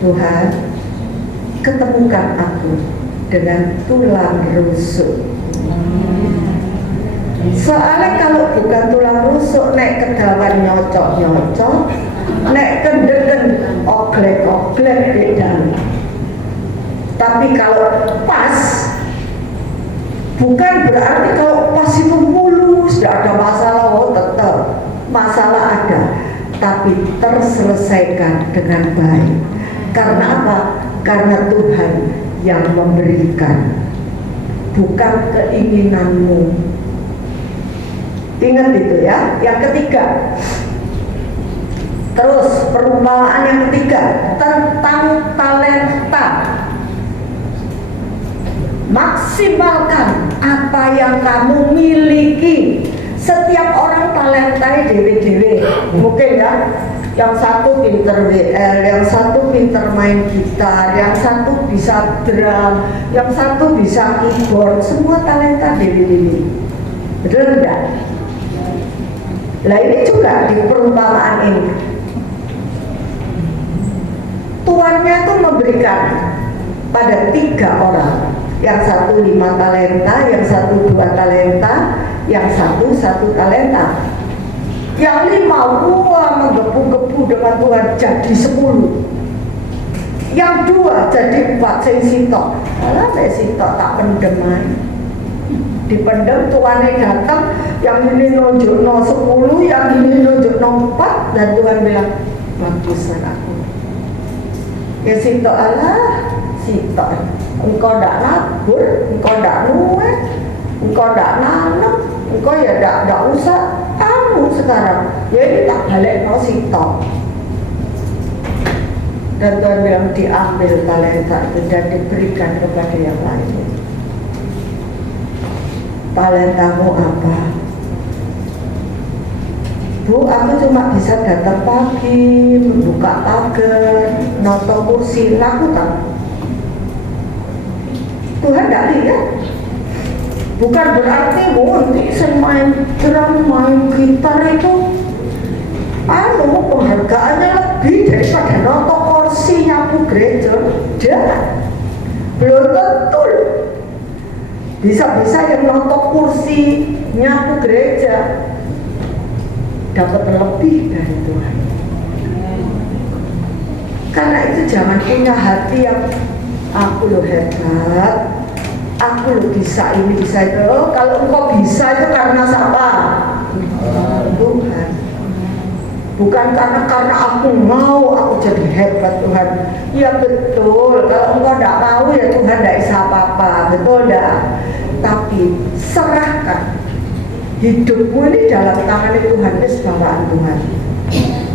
Tuhan, ketemukan aku dengan tulang rusuk. Soalnya kalau bukan tulang rusuk, nek kedawan nyocok-nyocok, nek kendeken oglek-oglek beda. Tapi kalau pas, bukan berarti kalau pas itu mulus, tidak ada masalah, tetap masalah ada, tapi terselesaikan dengan baik. Karena apa? Karena Tuhan yang memberikan, bukan keinginanmu. Ingat itu ya. Yang ketiga, terus perumpamaan yang ketiga tentang talenta. Maksimalkan apa yang kamu miliki. Setiap orang talentanya dewe-dewe. Mungkin ya, yang satu pinter WL, yang satu pinter main gitar, yang satu bisa drum, yang satu bisa keyboard. Semua talenta dewe-dewe. Betul enggak? Nah ini juga di perumpamaan ini, tuannya itu memberikan pada 3 orang. Yang satu 5 talenta, yang satu 2 talenta, yang satu 1 talenta. Yang 5 wah menggebu-gebu dengan Tuhan jadi 10. yang 2 jadi 4 sing sitok. Alah nek sitok tak pendem ae. Dipendem, tuannya datang, yang ini nunjukno 10, yang ini nunjukno 4, dan Tuhan bilang, bagus anakku. Ya sitok, alah sitok, engkau ndak nabur, engkau ndak nuweh, engkau ndak nanam, engkau ya ndak usah kamu sekarang. Ya ini tak balik no sitok. Dan Tuhan bilang diambil talenta itu dan diberikan kepada yang lain. Talentamu apa? Bu, aku cuma bisa datang pagi, membuka pagar, noto kursi, laku tak? Tuhan tidak lihat. Bukan berarti nanti saya main drum, main gitar itu penghargaannya lebih daripada noto kursi nyapu gereja. Belum tentu. Bisa-bisa yang noto kursi nyapu gereja dapat lebih dari Tuhan. Karena itu jangan punya hati yang aku lo hebat, aku lo bisa ini bisa itu. Kalau engkau bisa itu karena siapa? Tuhan. Bukan karena aku mau aku jadi hebat Tuhan. Ya betul. Kalau engkau tidak mau ya Tuhan tidak bisa apa-apa. Betul tidak? Tapi serahkan hidupmu ini dalam tangan Tuhan, ini bawaan Tuhan.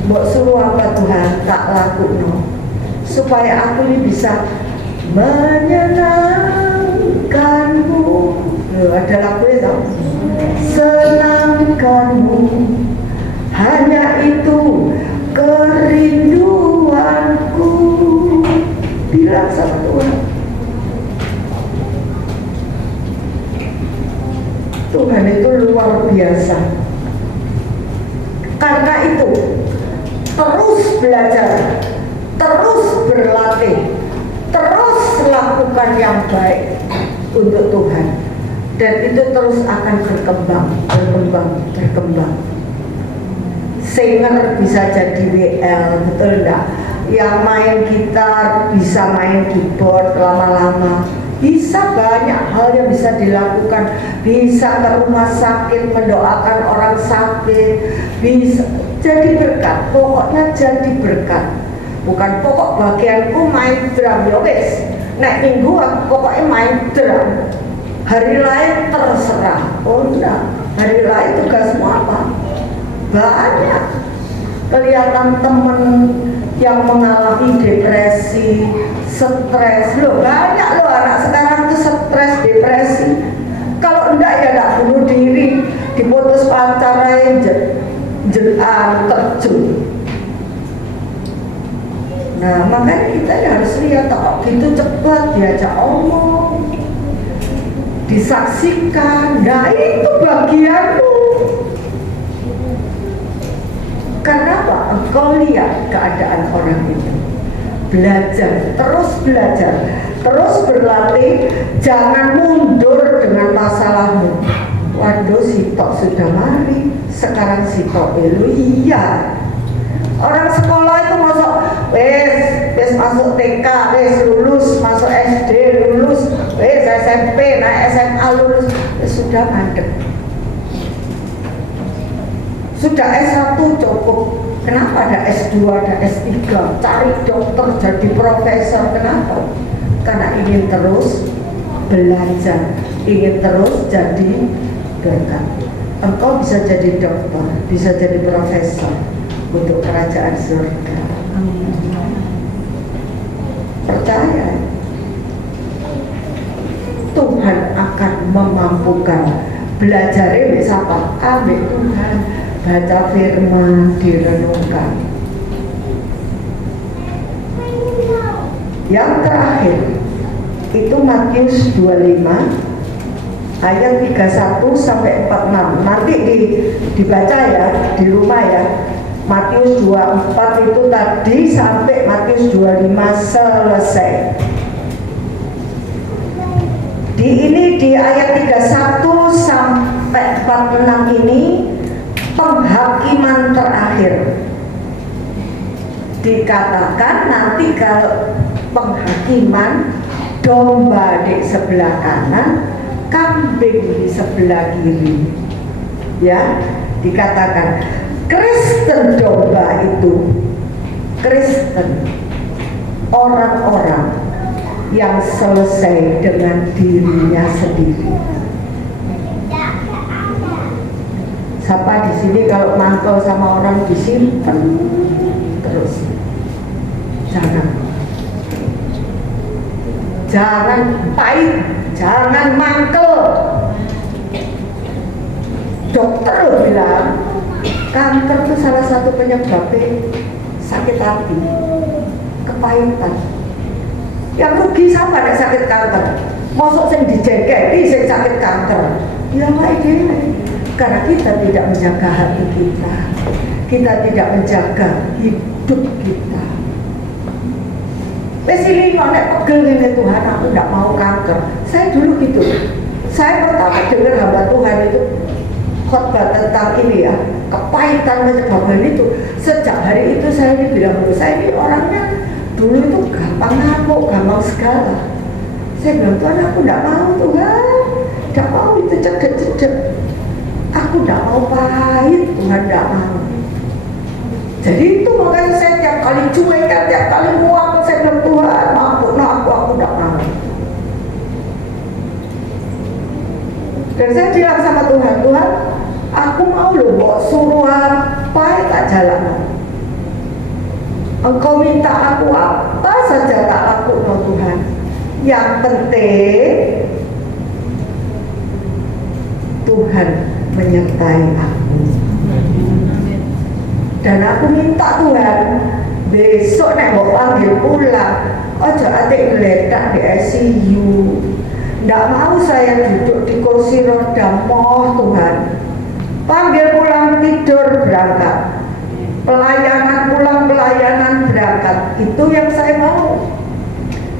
Mbok suruh apa Tuhan tak laku no, supaya aku ini bisa menyenangkanmu. Ada lagunya tau? Senangkanmu, hanya itu kerinduanku. Bilang sama Tuhan. Tuhan itu luar biasa. Karena itu terus belajar, terus berlatih, terus lakukan yang baik untuk Tuhan, dan itu terus akan berkembang. Singer bisa jadi WL, betul enggak? Yang main gitar bisa main keyboard lama-lama. Bisa banyak hal yang bisa dilakukan. Bisa ke rumah sakit mendoakan orang sakit. Bisa jadi berkat. Pokoknya jadi berkat. Bukan pokok bagianku main drum. Ya wes, nek minggu pokoknya main drum. Hari lain terserah. Oh enggak, hari lain tugasmu apa? Banyak. Kelihatan temen yang mengalami depresi, stres, loh banyak loh anak sekarang tuh stres, depresi. Kalau enggak ya enggak bunuh diri, diputus pacaran, terjun. Nah makanya kita harus lihat kok gitu cepat diajak omong, disaksikan. Nah itu bagianmu. Karena apa? Engkau lihat keadaan orang itu. Belajar, terus berlatih, jangan mundur dengan masalahmu. Waduh, sitok sudah mari, sekarang sitok dulu. Iya. Orang sekolah itu masuk, wes masuk TK, wes lulus, masuk SD lulus, wes SMP, naik SMA lulus, sudah mandek. Sudah S1 cukup. Kenapa ada S2, ada S3? Cari dokter, jadi profesor. Kenapa? Karena ingin terus belajar, ingin terus jadi berkat. Engkau bisa jadi dokter, bisa jadi profesor untuk kerajaan surga. Percaya, Tuhan akan memampukan. Belajar ini siapa? Ambil Tuhan. Baca firman, direnungkan. Yang terakhir itu Matius 25 ayat 31 sampai 46. Nanti dibaca ya di rumah ya. Matius 24 itu tadi sampai Matius 25 selesai. Di ayat 31 sampai 46 ini penghakiman terakhir. Dikatakan nanti kalau penghakiman, domba di sebelah kanan, kambing di sebelah kiri. Ya, dikatakan Kristen domba itu, Kristen orang-orang yang selesai dengan dirinya sendiri. Siapa di sini kalau mangkel sama orang disimpan terus? Jangan pahit, jangan mangkel. Dokter bilang kanker itu salah satu penyebabnya sakit hati, kepahitan. Yang rugi sama ada sakit kanker. Masuk sing dijegeki sing sakit kanker. Ya awake dhewe. Karena kita tidak menjaga hati kita. Kita tidak menjaga hidup kita. Wes iki nek pegel ngene Tuhan, aku tidak mau kanker. Saya dulu gitu. Saya pertama dengar hamba Tuhan itu khotbah tentang ini ya, kepahitan menyebabkan itu. Sejak hari itu saya bilang, saya ini orangnya dulu itu gampang ngamuk, gampang segala. Saya bilang, Tuhan aku tidak mau Tuhan, tidak mau itu cedek-cedek. Aku tidak mau pahit, Tuhan tidak mau. Jadi itu makanya saya tiap kali cuekan, tiap kali muak, saya bilang Tuhan maafkan aku tidak mau. Dan saya bilang sama Tuhan, Tuhan aku mau loh kok suruh apa tak jalan. Engkau minta aku apa saja tak lakukan Tuhan. Yang penting Tuhan menyertai aku. Dan aku minta Tuhan besok nek mau panggil pulang, ojo atik ngeledak di ICU. Nggak mau saya duduk di kursi roda, moh Tuhan. Panggil pulang tidur berangkat. Pelayanan pulang, pelayanan berangkat. Itu yang saya mau.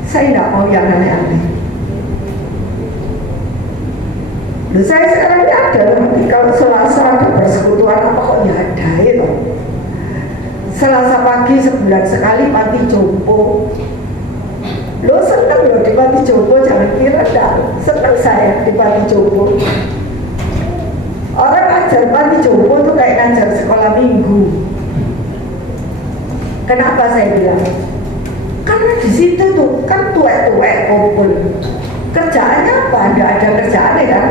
Saya tidak mau yang aneh-aneh. Loh, saya sekarang ini ada nanti kalau Selasa ada persekutuan apa kok ya ada itu. Selasa pagi sebulan sekali panti jompo. Lo seneng loh di panti jompo, jangan kira dah. Seneng saya di panti jompo. Orang ngajar panti jompo tuh kayak ngajar sekolah minggu. Kenapa saya bilang? Karena di situ tuh kan tuwek-tuwek kumpul. Kerjaannya apa? Nggak ada kerjaannya kan?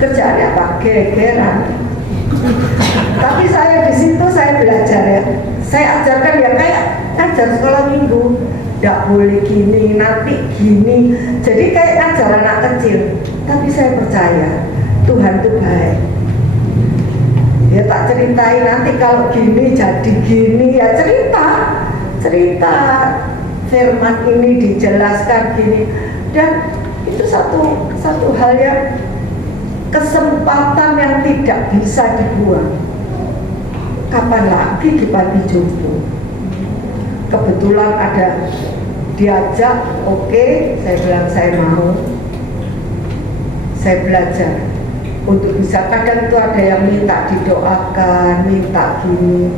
Kerjaannya apa? Gegeran. Tapi saya di situ saya belajar ya. Saya ajarkan ya kayak ngajar sekolah minggu. Nggak boleh gini, nanti gini. Jadi kayak ngajar anak kecil. Tapi saya percaya Tuhan itu baik. Ya tak ceritain nanti kalau gini jadi gini ya cerita firman ini dijelaskan gini, dan itu satu hal yang kesempatan yang tidak bisa dibuang. Kapan lagi di panti jompo? Kebetulan ada diajak, oke, saya bilang saya mau. Saya belajar untuk bisa, kadang itu ada yang minta didoakan, minta gini.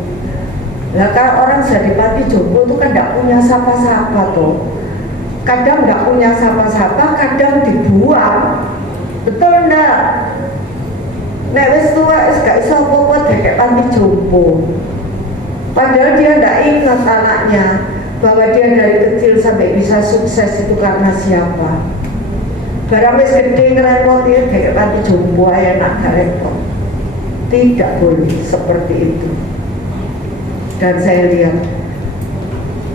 Lah kalau orang sudah di panti jompo itu kan tidak punya siapa-siapa tuh. Kadang tidak punya siapa-siapa, kadang dibuang. Betul enggak? Nek wis tuwa wis gak iso apa-apa dek panti jompo. Padahal dia tidak ingat anaknya bahwa dia dari kecil sampai bisa sukses itu karena siapa. Barang wis gede ngerepot dia dek panti jompo aja nak repot. Tidak boleh seperti itu. Dan saya lihat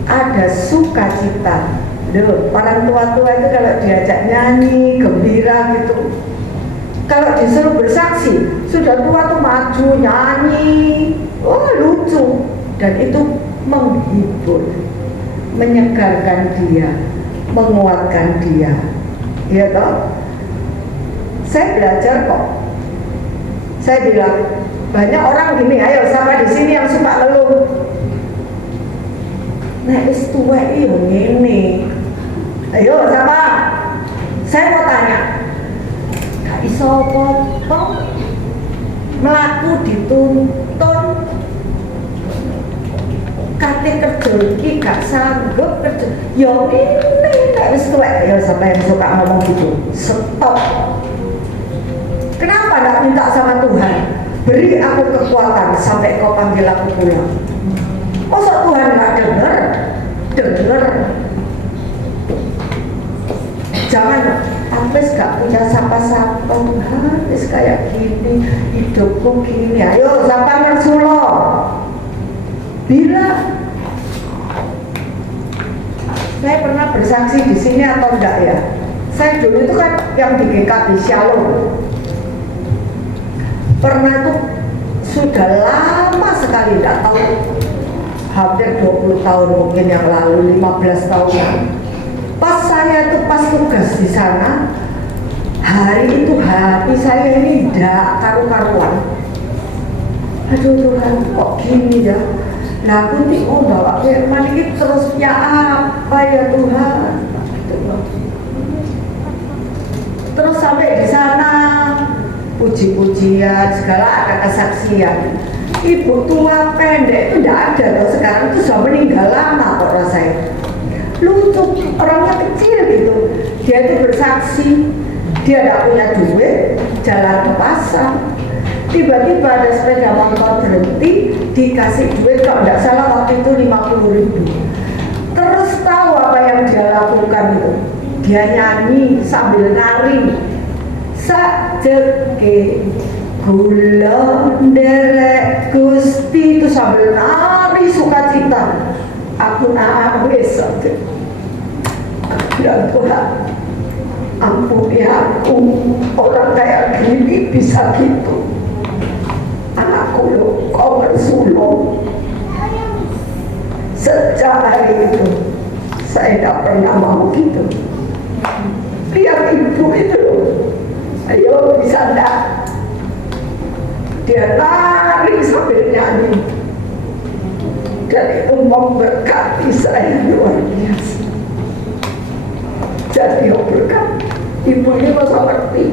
ada sukacita. Loh, orang tua-tua itu kalau diajak nyanyi, gembira gitu. Kalau disuruh bersaksi, sudah tua tuh maju nyanyi, oh lucu, dan itu menghibur, menyegarkan dia, menguatkan dia, ya toh. Saya belajar kok. Saya bilang banyak orang gini, ayo sama di sini yang suka ngeluh. Nek wis tuwek iki yo ngene. Ayo sama. Saya mau tanya. Gak iso apa-apa. Melaku dituntun. kate kerja iki gak sanggup kerja. Yo ini nek wis tuwek ya sampai yang suka ngomong gitu. Stop. Kenapa gak minta sama Tuhan? Beri aku kekuatan sampai kau panggil aku pulang. Masa Tuhan gak denger? Denger. Jangan Apes gak punya sapa-sapa Tuhan, wis kayak gini, hidupku gini. Ayo sapa Mersulo. Bila saya pernah bersaksi di sini atau enggak ya? Saya dulu itu kan yang di GKB Shalom. Pernah tuh sudah lama sekali, enggak tahu, hampir 20 tahun mungkin yang lalu, 15 tahun. Pas saya tuh pas tugas di sana, hari itu hati saya ini tidak karu-karuan. Aduh Tuhan, kok gini ya? Nah aku nih bawa firman ini terusnya apa ya Tuhan? Terus sampai di sana puji-pujian segala, ada kesaksian. Ibu tua pendek itu tidak ada loh, sekarang itu sudah meninggal lama kok rasanya. Lucu, orangnya kecil gitu. Dia itu bersaksi, dia tidak punya duit, jalan ke pasar. Tiba-tiba ada sepeda motor berhenti, dikasih duit, kalau tidak salah waktu itu 50.000. Terus tahu apa yang dia lakukan itu? Dia nyanyi sambil nari. Sajeke kula nderek Gusti, itu sambil nari sukacita. Aku nangis saja. Dan Tuhan, ampuni aku, orang kayak gini bisa gitu. Anakku loh, kau Mersulo. Sejak hari itu saya tidak pernah mau gitu. Lihat ibu itu loh, ayo bisa enggak? Dia lari sambil nyanyi. Dan itu memberkati saya luar biasa. Jadi berkat, ibu ini masa ngerti.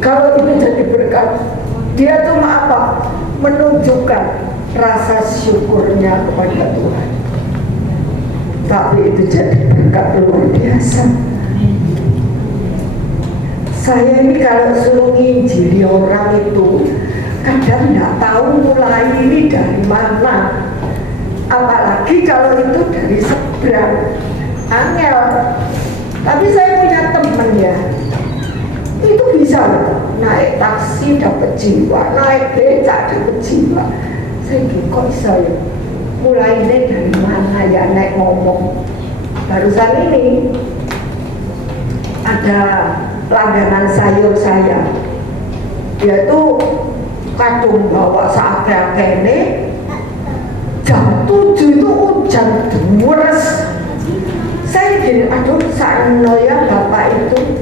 Kalau itu jadi berkat, dia tuh apa? Menunjukkan rasa syukurnya kepada Tuhan. Tapi itu jadi berkat luar biasa. Saya ini kalau suruh nginjili orang itu, kadang nggak tahu mulai ini dari mana. Apalagi kalau itu dari seberang, angel. Tapi saya punya temen ya, itu bisa naik taksi dapat jiwa, naik becak dapat jiwa. Saya kira kok bisa ya, mulai ini dari mana ya naik ngomong. Barusan ini ada langganan sayur saya, dia tuh kadung bawa seakai-akai ini. Jam 7 itu hujan deres. Saya gini, aduh sana ya bapak itu.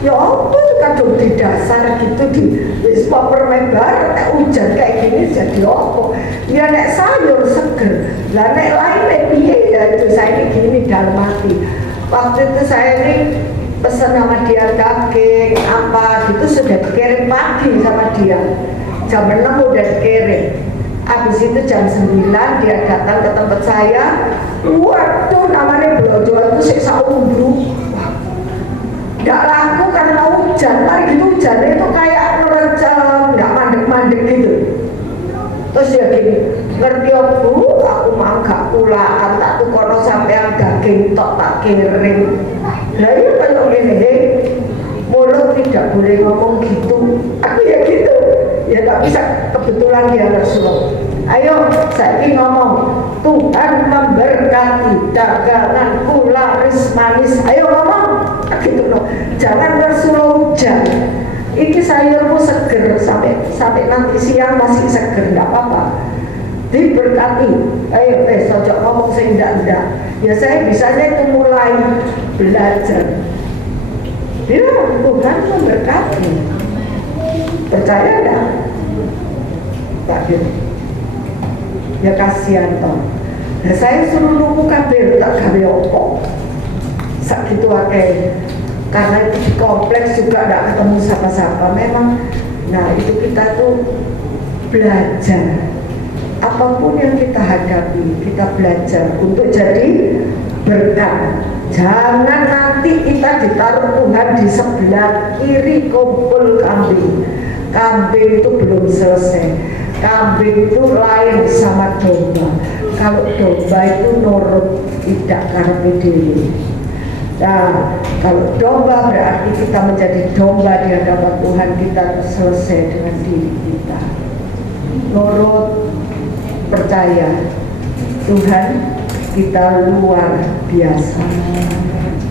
Ya apa kadung di dasar gitu di wisma permebar, hujan kayak gini jadi apa? Ya nek sayur seger, lah nek lain piye ya itu saya ini gini dalam hati. Waktu itu saya ini pesan sama dia daging apa gitu sudah dikirim pagi sama dia. Jam 6 udah dikirim. Habis itu jam 9 dia datang ke tempat saya. Waduh, namanya blojo itu siksa umbu. Nggak laku karena hujan. Lagi hujan itu kayak menerjang, nggak mandek-mandek gitu. Terus dia gini, ngerti ya Bu, aku mau gak pulaan, tak tukono sampean daging tok tak kirim. Lah iya kalau gini, mulut tidak boleh ngomong gitu. Aku ya gitu. Ya tak bisa, kebetulan dia Rasulullah. Ayo saya ngomong, Tuhan memberkati daganganku laris manis. Ayo ngomong gitu loh. Jangan Rasulullah hujan. Ini sayurmu seger sampai nanti siang masih seger, enggak apa-apa. Diberkati. Ayo sojok ngomong sehingga enggak. Ya saya bisanya itu mulai belajar. Dia Tuhan memberkati. Percaya enggak? Tak gitu. Ya kasihan toh. Nah saya suruh nunggu kabel tak gawe opo. Sakitu akeh. Karena itu di kompleks juga tidak ketemu siapa-siapa. Memang, nah itu kita tuh belajar. apapun yang kita hadapi, kita belajar untuk jadi berkat. Jangan nanti kita ditaruh Tuhan di sebelah kiri kumpul kambing. Kambing itu belum selesai. Kambing itu lain sama domba. Kalau domba itu nurut, tidak karepe dhewe. Nah, kalau domba berarti kita menjadi domba di hadapan Tuhan, kita selesai dengan diri kita. Nurut, percaya Tuhan kita luar biasa.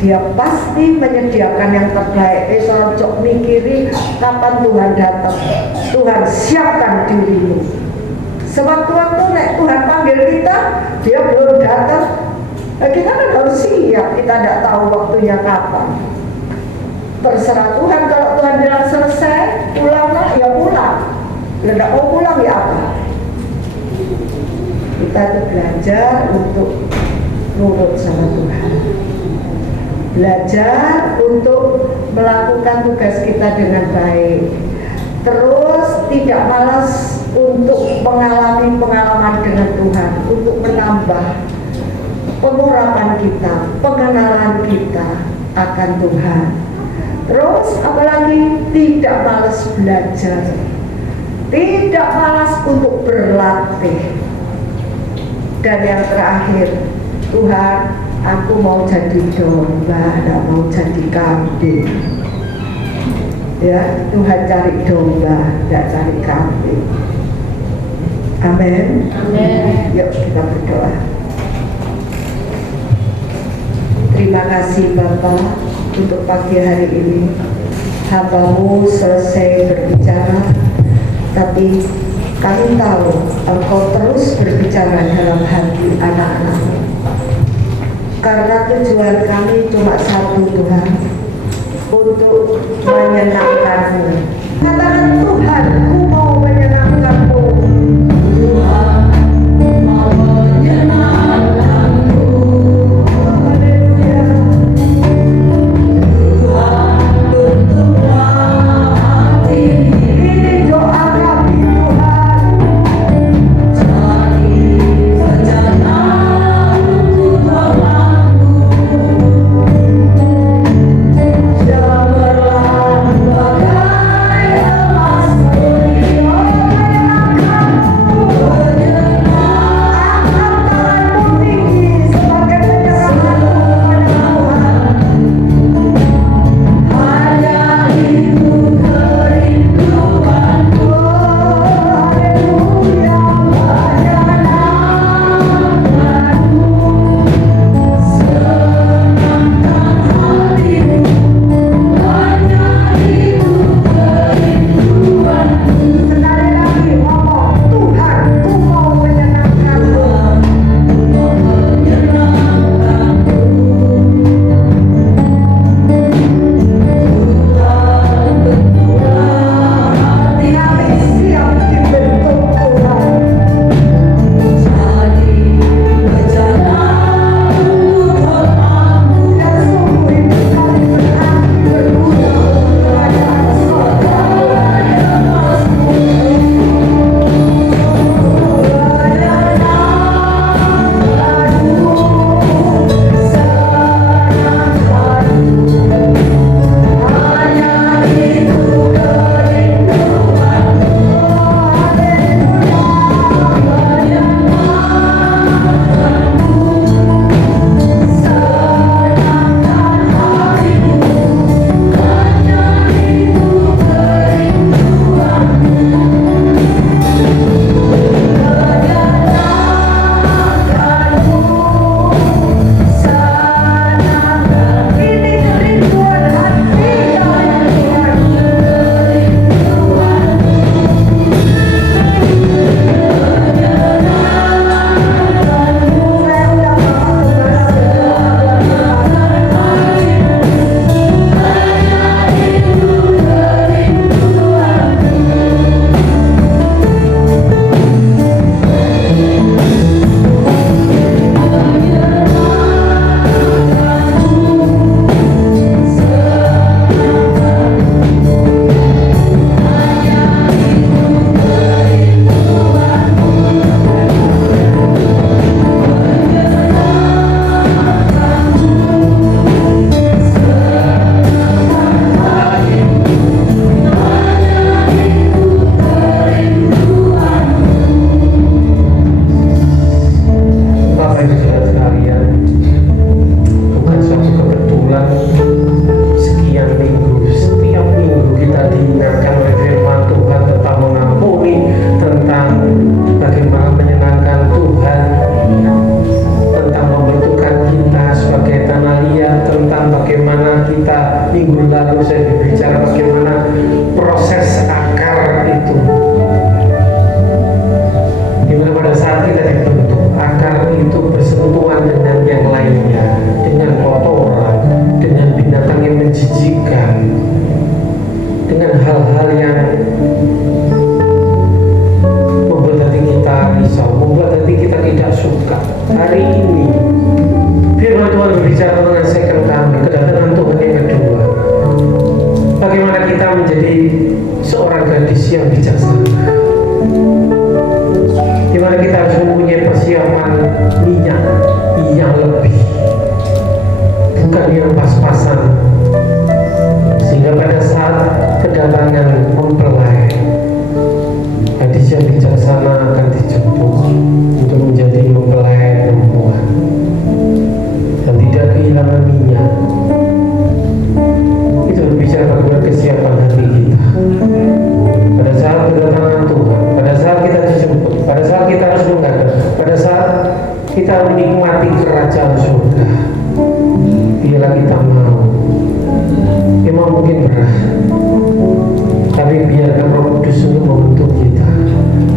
Dia pasti menyediakan yang terbaik. Cocok mikiri kapan Tuhan datang. Tuhan siapkan dirimu. Sewaktu-waktu nek Tuhan panggil kita, dia belum datang. Nah, kita kan harus siap, kita tidak tahu waktunya kapan. Terserah Tuhan, kalau Tuhan bilang selesai, pulanglah, ya pulang. Tidak mau pulang, ya apa? Kita itu belajar untuk nurut sama Tuhan. Belajar untuk melakukan tugas kita dengan baik. Terus tidak malas untuk mengalami pengalaman dengan Tuhan, untuk menambah pengurapan kita, pengenalan kita akan Tuhan. Terus apalagi tidak malas belajar, tidak malas untuk berlatih. Dan yang terakhir, Tuhan, aku mau jadi domba, tidak mau jadi kambing. Ya, Tuhan cari domba, tidak cari kambing. Amin. Amin. Yuk kita berdoa. Terima kasih Bapak untuk pagi hari ini. Hamba-Mu selesai berbicara, tapi kami tahu Engkau terus berbicara dalam hati anak-anak-Mu. Karena tujuan kami cuma satu Tuhan, untuk menyenangkan-Mu. Katakan Tuhan, ku mau menyenangkan-Mu. Tuhan mau menyenangkan-Mu. Haleluya. Tuhan bentuklah hati. Ini doa kami Tuhan. Jadi sejalan untuk doamu. Cemerlang bagai gadis yang bijaksana, di mana kita harus mempunyai persiapan minyak yang lebih, bukan yang pas-pasan, sehingga pada saat kedatangan mempelai, gadis yang bijaksana akan dijemput untuk menjadi mempelai perempuan dan tidak kehilangan minyak. Itu berbicara bagaimana kesiapan hati kita pada saat kedatangan Tuhan, pada saat kita dijemput, pada saat kita harus menghadap, pada saat kita menikmati kerajaan surga. Bila kita mau, memang mungkin berat, tapi biarkan Roh Kudus untuk membentuk kita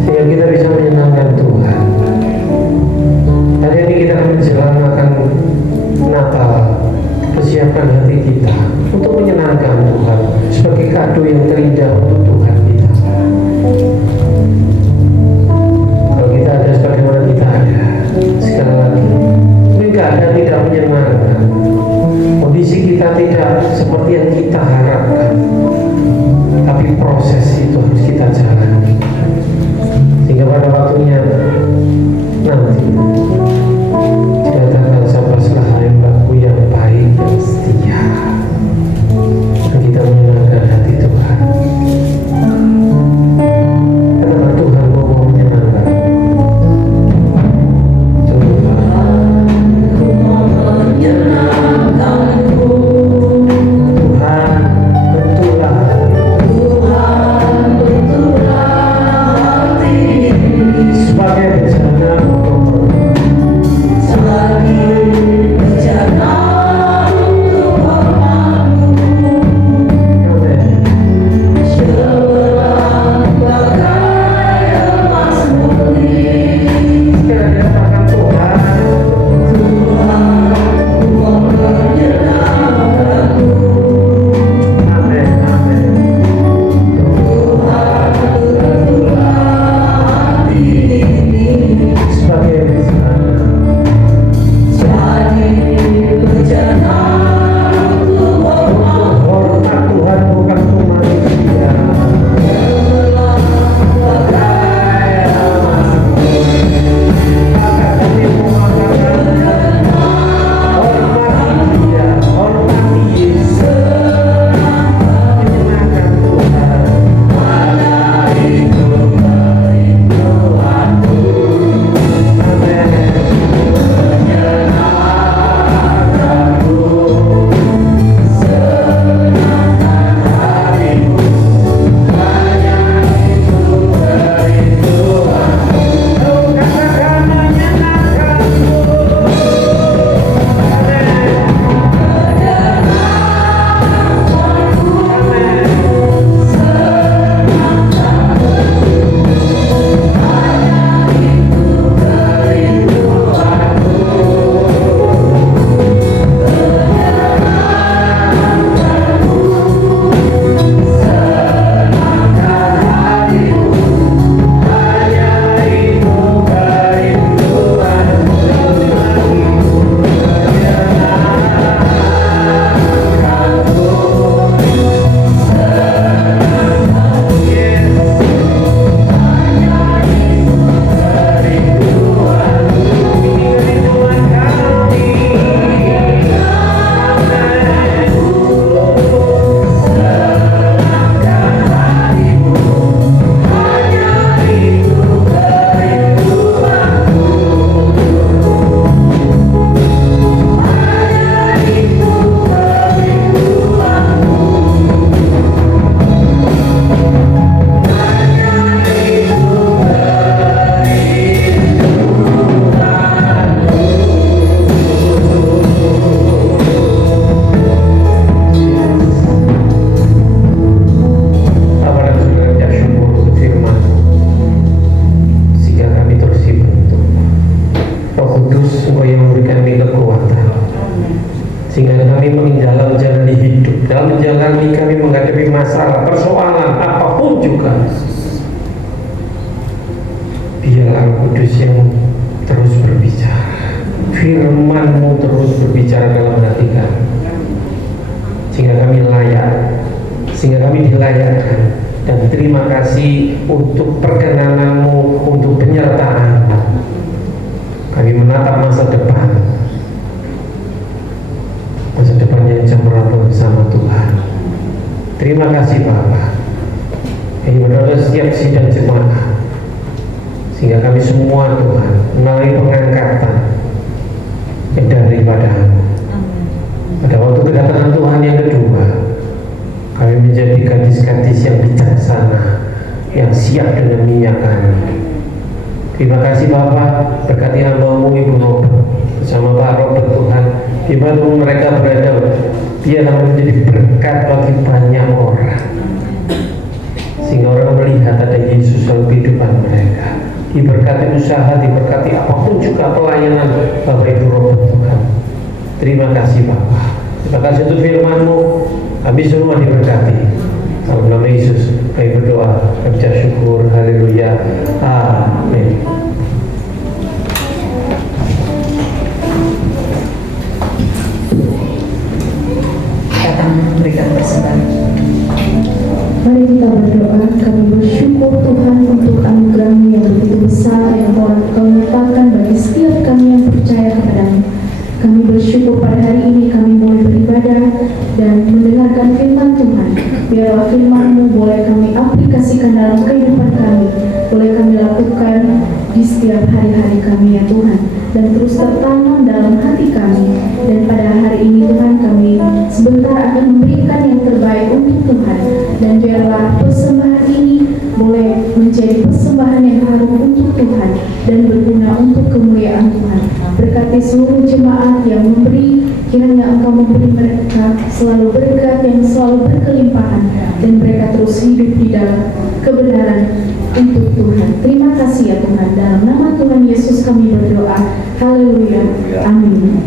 sehingga kita bisa menyenangkan Tuhan. Hari ini kita akan menjalankan Natal, persiapkan hati kita untuk menyenangkan Tuhan sebagai kado yang terindah untuk Tuhan kita. Kalau kita ada sebagaimana kita ada, sekali lagi, ini tidak ada tidak menyenangkan. Kondisi kita tidak seperti yang kita harapkan, tapi proses itu harus kita jalani sehingga pada waktunya nanti dikatakan sabarlah hambaku yang baik dan setia, dan kita menyenangkan hati Tuhan. Katakan, Tuhan mau menyenangkan Tuhan. Tuhan, bentuklah sebagai bencana untuk masalah, persoalan apapun juga, biarlah Roh Kudus yang terus berbicara, firman-Mu terus berbicara dalam hati kami, sehingga kami layak, sehingga kami dilayakkan Dan terima kasih untuk perkenananmu, untuk penyertaan. Kami menatap masa depan yang cemerlang bersama Tuhan. Terima kasih Bapa. Kami berdoa setiap sidang jemaat, sehingga kami semua Tuhan melalui pengangkatan daripada-Mu. Pada waktu kedatangan Tuhan yang kedua, kami menjadi gadis-gadis yang bijaksana, yang siap dengan minyak kami. Terima kasih Bapak, berkati hamba-Mu Ibu Robert bersama Pak Robert Tuhan, di mana mereka berada, biarlah menjadi berkat bagi banyak orang, sehingga orang melihat ada Yesus dalam kehidupan mereka. Diberkati usaha, diberkati apapun juga pelayanan Bapak Ibu Robert Tuhan. Terima kasih Bapak. Terima kasih untuk firman-Mu. Kami semua diberkati. Dalam nama Yesus kami berdoa, kami ucap syukur. Haleluya. Amin. Datang memberikan persembahan. Mari kita berdoa. Kami bersyukur Tuhan untuk anugerah-Mu yang begitu besar yang Kau nyatakan bagi setiap kami yang percaya kepada-Mu. Kami bersyukur pada hari ini kami boleh beribadah dan mendengarkan firman Tuhan. Biarlah firman-Mu boleh kami aplikasikan dalam kehidupan kami, boleh kami lakukan di setiap hari-hari kami ya Tuhan, dan terus tertanam dalam hati kami. Dan pada hari ini Tuhan, kami sebentar akan memberikan yang terbaik untuk Tuhan, dan biarlah persembahan ini boleh menjadi persembahan yang harum untuk Tuhan dan berguna untuk kemuliaan Tuhan. Berkati seluruh jemaat yang memberi, kiranya Engkau memberi mereka selalu berkat yang selalu berkelimpahan, dan mereka terus hidup di dalam kebenaran untuk Tuhan. Terima kasih ya Tuhan, dalam nama Tuhan Yesus kami berdoa. Haleluya. Amin.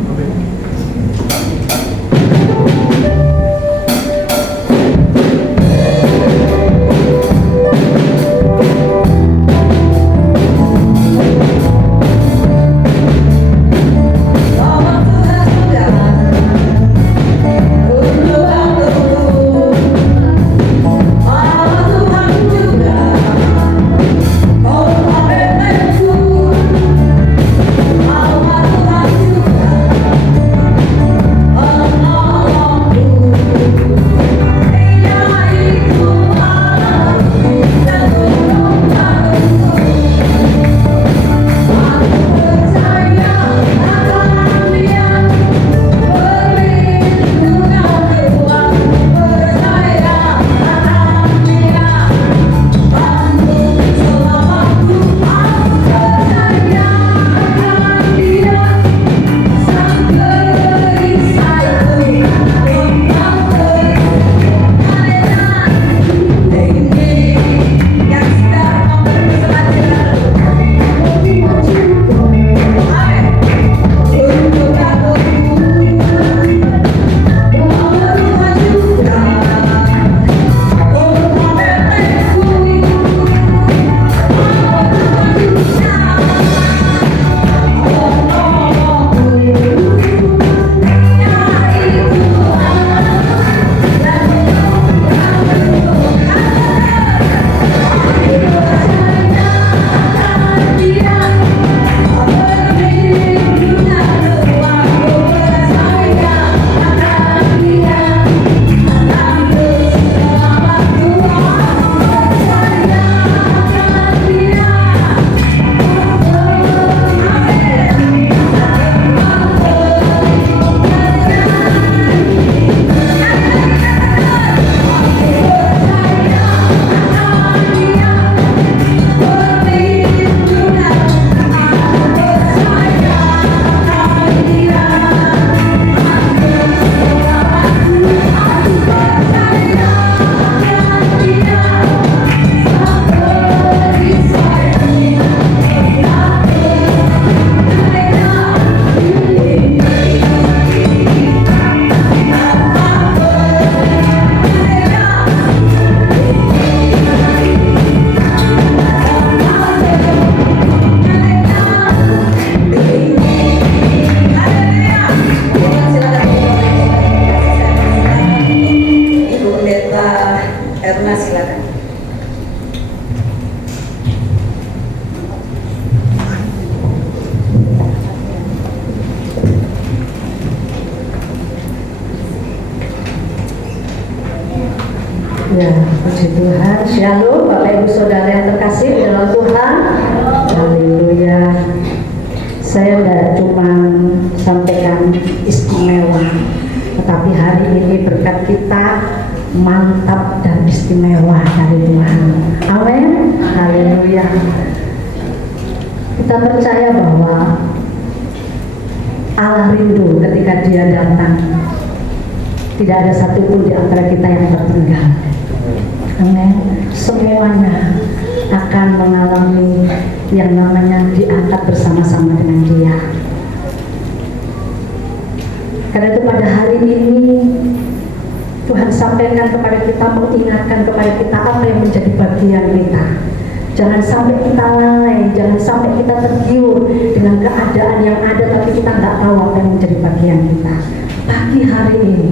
Oh Ya, puji Tuhan. Shalom, Bapak Ibu Saudara yang terkasih di dalam Tuhan. Haleluya. Saya tidak cuma sampaikan istimewa, tetapi hari ini berkat kita mantap dan istimewa dari Tuhan. Amin. Haleluya. Kita percaya bahwa Allah rindu ketika Dia datang. Tidak ada satupun di antara kita yang tertinggal. Amin. Semuanya akan mengalami yang namanya diangkat bersama-sama dengan Dia. Karena itu pada hari ini Tuhan sampaikan kepada kita, mengingatkan kepada kita apa yang menjadi bagian kita. Jangan sampai kita lalai, jangan sampai kita tergiur dengan keadaan yang ada tapi kita nggak tahu apa yang menjadi bagian kita. Pagi hari ini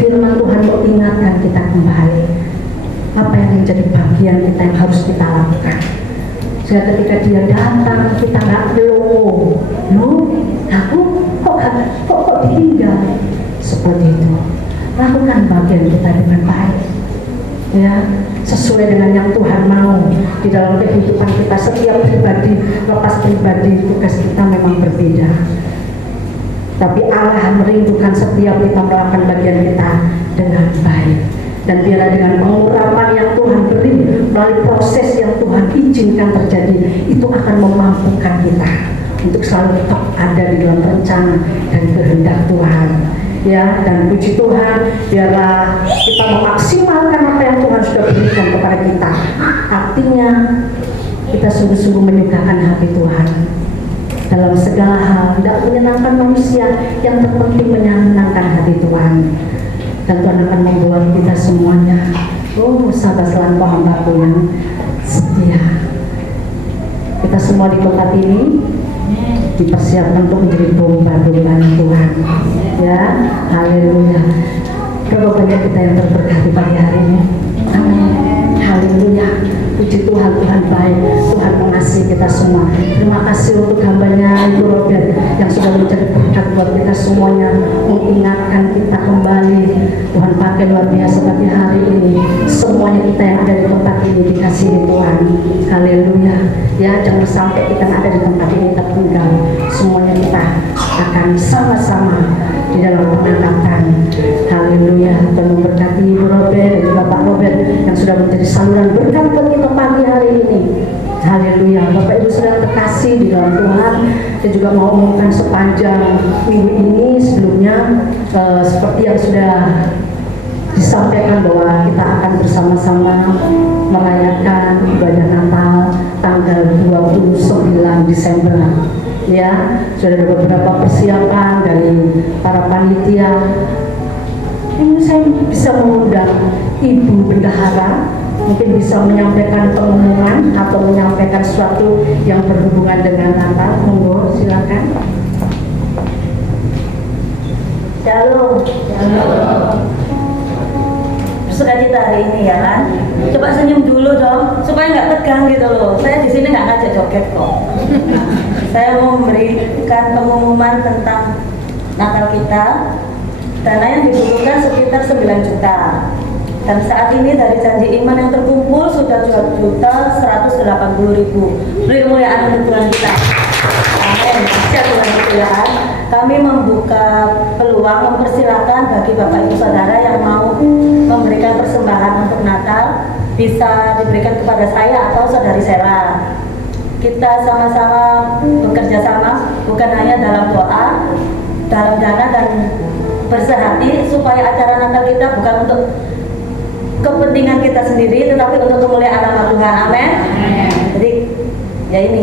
firman Tuhan mengingatkan kita kembali apa yang menjadi bagian kita yang harus kita lakukan. Sehingga ketika Dia datang kita nggak loh, aku kok ditinggal seperti itu. Lakukan bagian kita dengan baik, ya, sesuai dengan yang Tuhan mau di dalam kehidupan kita. Setiap pribadi, lepas pribadi, tugas kita memang berbeda. Tapi Allah merindukan setiap kita melakukan bagian kita dengan baik. Dan biarlah dengan pengurapan yang Tuhan beri melalui proses yang Tuhan izinkan terjadi, itu akan memampukan kita untuk selalu tetap ada di dalam rencana dan kehendak Tuhan. Ya, dan puji Tuhan, biarlah kita memaksimalkan apa yang Tuhan sudah berikan kepada kita. Artinya kita sungguh-sungguh menyukakan hati Tuhan dalam segala hal, tidak menyenangkan manusia, yang terpenting menyenangkan hati Tuhan. Dan Tuhan akan membuat kita semuanya, sahabat selaku hamba-Ku yang setia. Kita semua di tempat ini dipersiapkan untuk menjadi domba-domba Tuhan. Ya, haleluya. Berbahagia kita yang terberkati pagi hari ini. Amin. Haleluya. Puji Tuhan, Tuhan baik, Tuhan mengasihi kita semua. Terima kasih untuk hambanya Ibu Robert yang sudah menjadi berkat buat kita semuanya, mengingatkan kita kembali. Tuhan pakai luar biasa bagi hari ini. Semuanya kita yang ada di tempat ini dikasihi Tuhan. Haleluya. Ya, jangan sampai kita yang ada di tempat ini tertinggal. Semuanya kita akan sama-sama di dalam pengangkatan. Haleluya. Tuhan memberkati Ibu Robert dan juga Pak Robert yang sudah menjadi saluran berkat buat kita pagi hari ini. Haleluya. Bapak Ibu saudara terkasih di dalam Tuhan, saya juga mau umumkan sepanjang minggu ini sebelumnya seperti yang sudah disampaikan bahwa kita akan bersama-sama merayakan ibadah Natal tanggal 29 Desember. Ya, sudah ada beberapa persiapan dari para panitia. Ini saya bisa mengundang Ibu Bendahara, mungkin bisa menyampaikan pengumuman atau menyampaikan sesuatu yang berhubungan dengan Natal. Monggo, silakan. Shalom. Suka cita hari ini ya kan? Coba senyum dulu dong, supaya nggak tegang gitu loh. Saya di sini nggak ngajak joget kok. Saya mau memberikan pengumuman tentang Natal kita. Dana yang dibutuhkan sekitar 9 juta. Dan saat ini dari janji iman yang terkumpul sudah 2.180.000. Beri kemuliaan untuk Tuhan kita. Amin. Siap Tuhan kemuliaan. Kami membuka peluang, mempersilakan bagi Bapak Ibu Saudara yang mau memberikan persembahan untuk Natal, bisa diberikan kepada saya atau Saudari Sela. Kita sama-sama bekerja sama, bukan hanya dalam doa, dalam dana dan bersehati, supaya acara Natal kita bukan untuk kepentingan kita sendiri, tetapi untuk kemuliaan nama Tuhan. Amin. Jadi ya ini,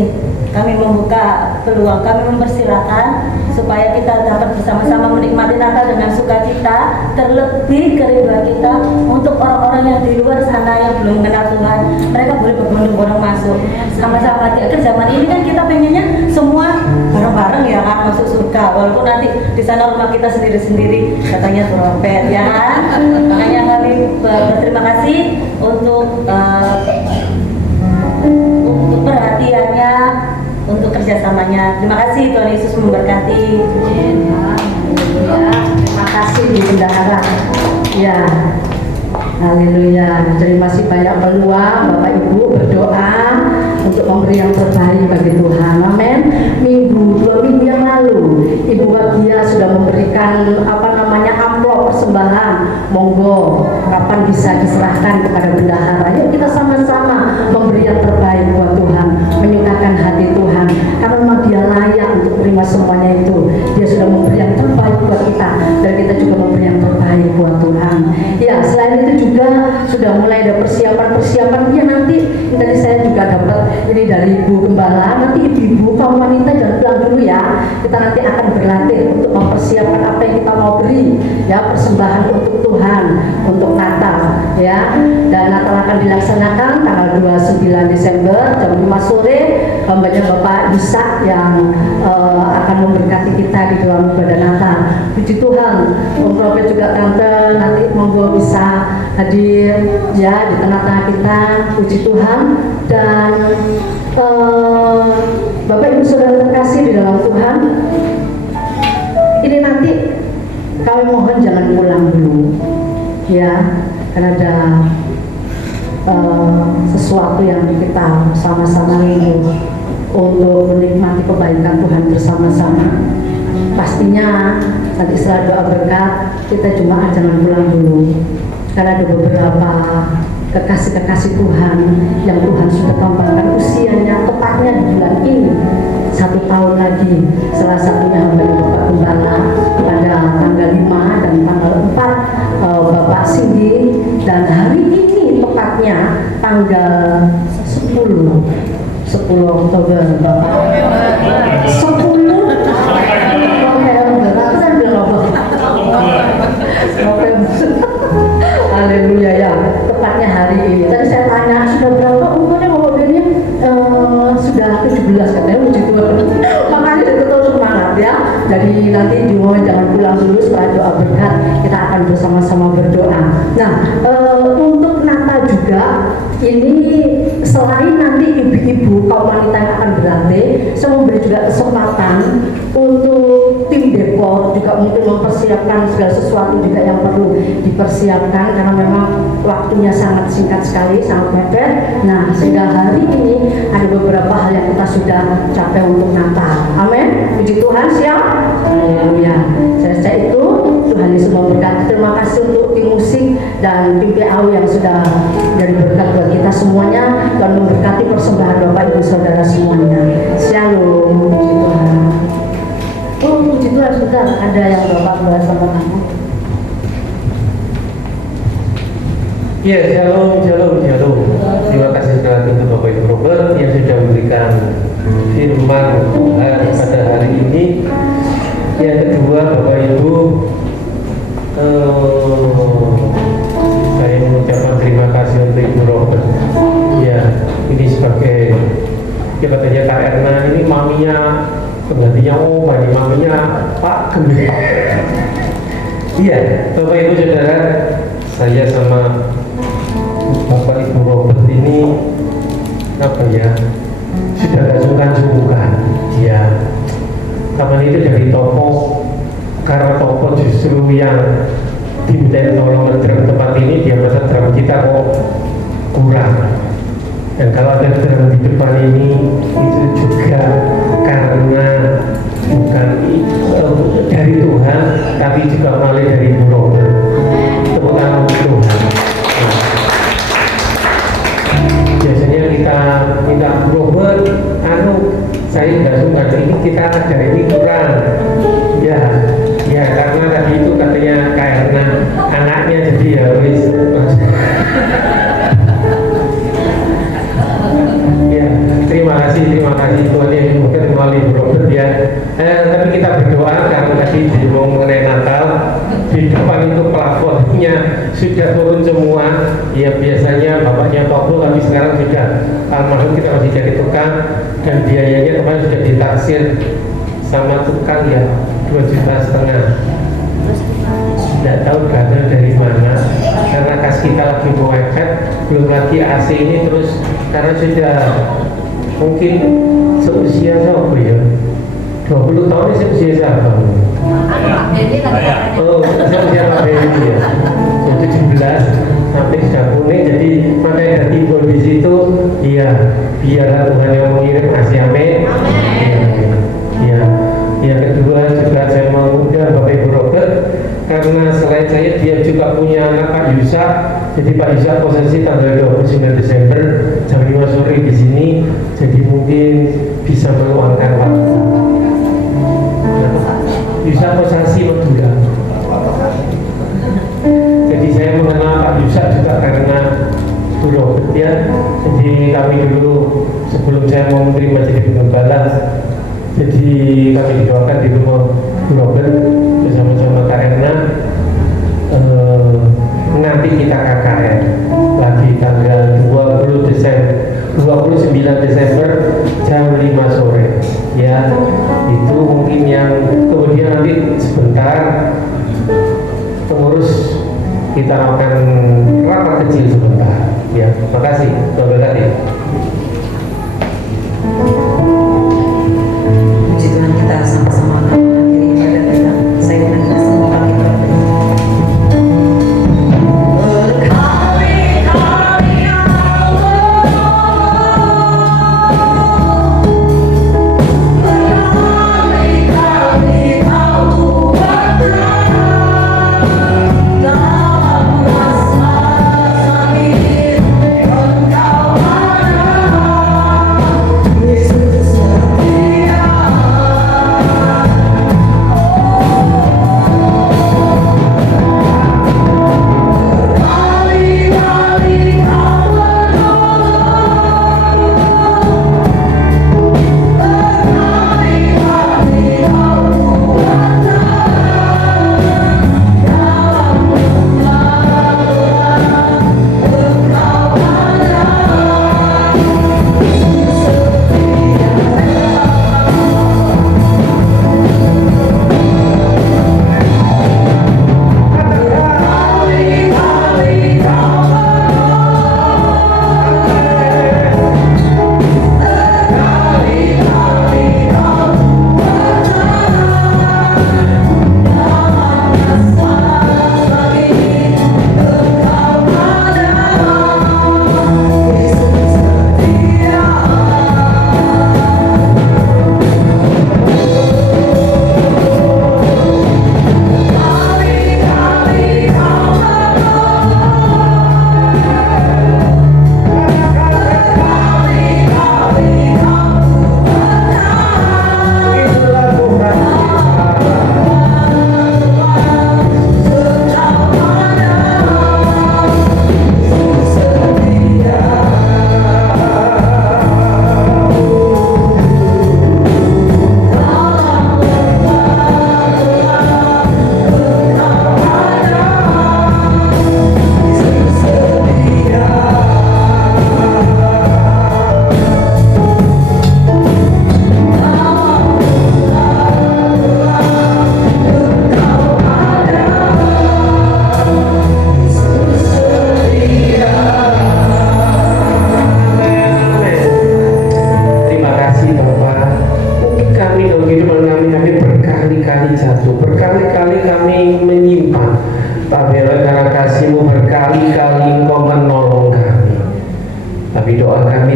kami membuka peluang, kami mempersilakan supaya kita dapat bersama-sama menikmati Natal dengan sukacita, terlebih kerinduan kita untuk orang-orang yang di luar sana yang belum mengenal Tuhan. Mereka boleh berbondong-bondong masuk sama-sama. Di akhir zaman ini kan kita pengennya semua bareng-bareng ya kan, masuk surga, walaupun nanti di sana rumah kita sendiri-sendiri, katanya trompet ya kan. Makanya kami berterima kasih untuk perhatiannya, untuk kerjasamanya. Terima kasih, Tuhan Yesus memberkati. Ya, terima kasih Ibu Bendahara. Ya, Haleluya. Jadi masih banyak peluang Bapak Ibu berdoa untuk memberi yang terbaik bagi Tuhan. Amin. Dua minggu yang lalu Ibu Wagia sudah memberikan amplop persembahan. Monggo kapan bisa diserahkan kepada bendahara. Yuk kita sama-sama memberi yang terbaik buat Tuhan, menyukakan hati Tuhan. Karena memang Dia layak untuk menerima semuanya itu. Dia sudah memberi yang terbaik buat kita dan kita juga memberi yang terbaik buat Tuhan. Ya, selain itu juga sudah mulai ada persiapan-persiapan. Ya, nanti tadi saya juga dapat ini dari Ibu Gembala. Nanti ibu-ibu kaum wanita jangan pulang dulu ya. Kita nanti akan berlatih untuk mempersiapkan apa yang kita mau beri, ya, persembahan untuk Tuhan untuk Natal, ya. Dan Natal akan dilaksanakan tanggal 29 Desember jam 5 sore. Hambanya Bapak Yusak yang akan memberkati kita di dalam ibadah Natal. Puji Tuhan, Om Robert juga Tante nanti monggo bisa hadir ya di tengah-tengah kita. Puji Tuhan. Dan Bapak Ibu Saudara terkasih di dalam Tuhan, ini nanti kami mohon jangan pulang dulu, ya, karena ada sesuatu yang kita sama-sama rindu untuk menikmati kebaikan Tuhan bersama-sama. Pastinya nanti setelah doa berkat kita jemaat jangan pulang dulu, karena ada beberapa kekasih-kekasih Tuhan yang Tuhan sudah tambahkan usianya tepatnya di bulan ini 1 tahun lagi. Salah satunya hamba Bapak Gembala pada tanggal 5 dan tanggal 4 Bapak Sindi, dan hari ini tepatnya tanggal 10 Oktober Bapak 10 Haleluya, ya, tepatnya hari ini. Tadi saya tanya sudah berapa umurnya Bapak Beni? Sudah 17 katanya. Puji Tuhan. Makanya betul semangat ya. Jadi nanti di momen jangan pulang dulu, setelah doa berkat kita akan bersama-sama berdoa. Nah, untuk Natal juga ini selain nanti ibu-ibu kaum wanita yang akan berlatih, saya memberi juga kesempatan untuk tim dekor juga mungkin mempersiapkan segala sesuatu juga yang perlu dipersiapkan, karena memang waktunya sangat singkat sekali, sangat mepet. Nah, sehingga hari ini ada beberapa hal yang kita sudah capai untuk Natal. Amin. Puji Tuhan, siap. Haleluya. Saya itu Tuhan Yesus memberkati. Terima kasih untuk tim musik dan tim PAU yang sudah dari berkat buat kita semuanya, dan memberkati persembahan Bapak Ibu Saudara semuanya. Shalom. Puji Tuhan. Oh, puji Tuhan, sudah ada yang Bapak bahas sama kamu. Ya, shalom. Terima kasih sekali lagi untuk Bapak Ibu Robert yang sudah memberikan firman Tuhan pada hari ini. Yang kedua, Bapak Ibu, saya mengucapkan terima kasih untuk Ibu Robert. Ya, ini sebagai katanya Kak Erna, ini maminya penggantinya Oma, ini maminya Pak Gembala. Iya, Bapak Ibu Saudara, saya sama Bapak Ibu Robert ini sudah gak sungkan-sungkan. Ya, kapan itu dari toko, karena toko justru yang diminta tolong drum tempat ini, dia masa drum kita kok kurang. Dan kalau ada drum di depan ini, itu juga karena bukan dari Tuhan, tapi juga melalui dari Ibu Robert. Tepuk tangan untuk Tuhan. Biasanya kita minta Robert, saya nggak suka ini, kita ada ini kurang. Ya karena tadi itu katanya karena anaknya, jadi ya wis. Ya, terima kasih Tuhan yang mungkin melalui Robert ya. Tapi kita berdoa karena tadi diomong mengenai Natal, di depan itu plafonnya sudah turun semua. Ya biasanya bapaknya toko, tapi sekarang sudah almarhum kita masih jadi tukang, dan biayanya kemarin sudah ditaksir sama tukang ya 2,5 juta. Tidak tahu dana dari mana, karena kas kita lagi mewepet, belum lagi AC ini terus, karena sudah mungkin seusia siapa ya, 20 tahun ini seusia siapa? Oh, seusia Pak Benny ya, 17. sampai sudah kuning, jadi makanya ada timbul di situ. Iya, biarlah Tuhan yang mengirim. Masih amin. Ya, yang kedua juga saya mengundang Bapak Ibu Robert, karena selain saya dia juga punya anak Pak Yusa. Jadi Pak Yusa posisi tanggal 29 Desember jam 5 sore di sini, jadi mungkin bisa meluangkan waktu. Yusa posisi Madura. Jadi saya mengenal Pak Yusa juga karena Bu Robert ya. Jadi kami dulu sebelum saya mau menerima jadi pengembala, jadi kami didoakan di rumah Bu Robert bersama-sama Kak Erna. Nanti kita KKN lagi tanggal 29 Desember jam 5 sore ya. Itu mungkin yang kemudian nanti sebentar pengurus kita akan rapat kecil sebentar ya. Makasih, Bapak Kati. Puji Tuhan, kita sama-sama akan mengakhiri ibadah kita. Saya undang kita semua bangkit berdiri.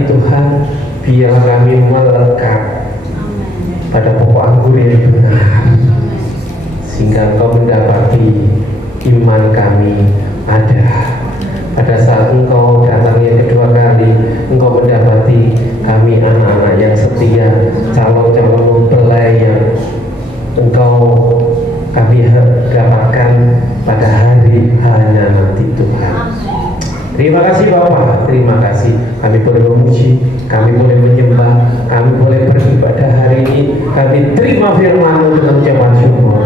Tuhan, biar kami melekat pada pokok anggur yang benar, sehingga Engkau mendapati iman kami ada. Pada saat Engkau datang yang kedua kali, Engkau mendapati kami anak-anak yang setia, calon-calon mempelai yang Engkau kami dapatkan pada hari hanya nanti Tuhan. Terima kasih Bapak, terima kasih. Kami boleh memuji, kami boleh menyembah, kami boleh beribadah hari ini. Kami terima firman-Mu dengan ucapan syukur.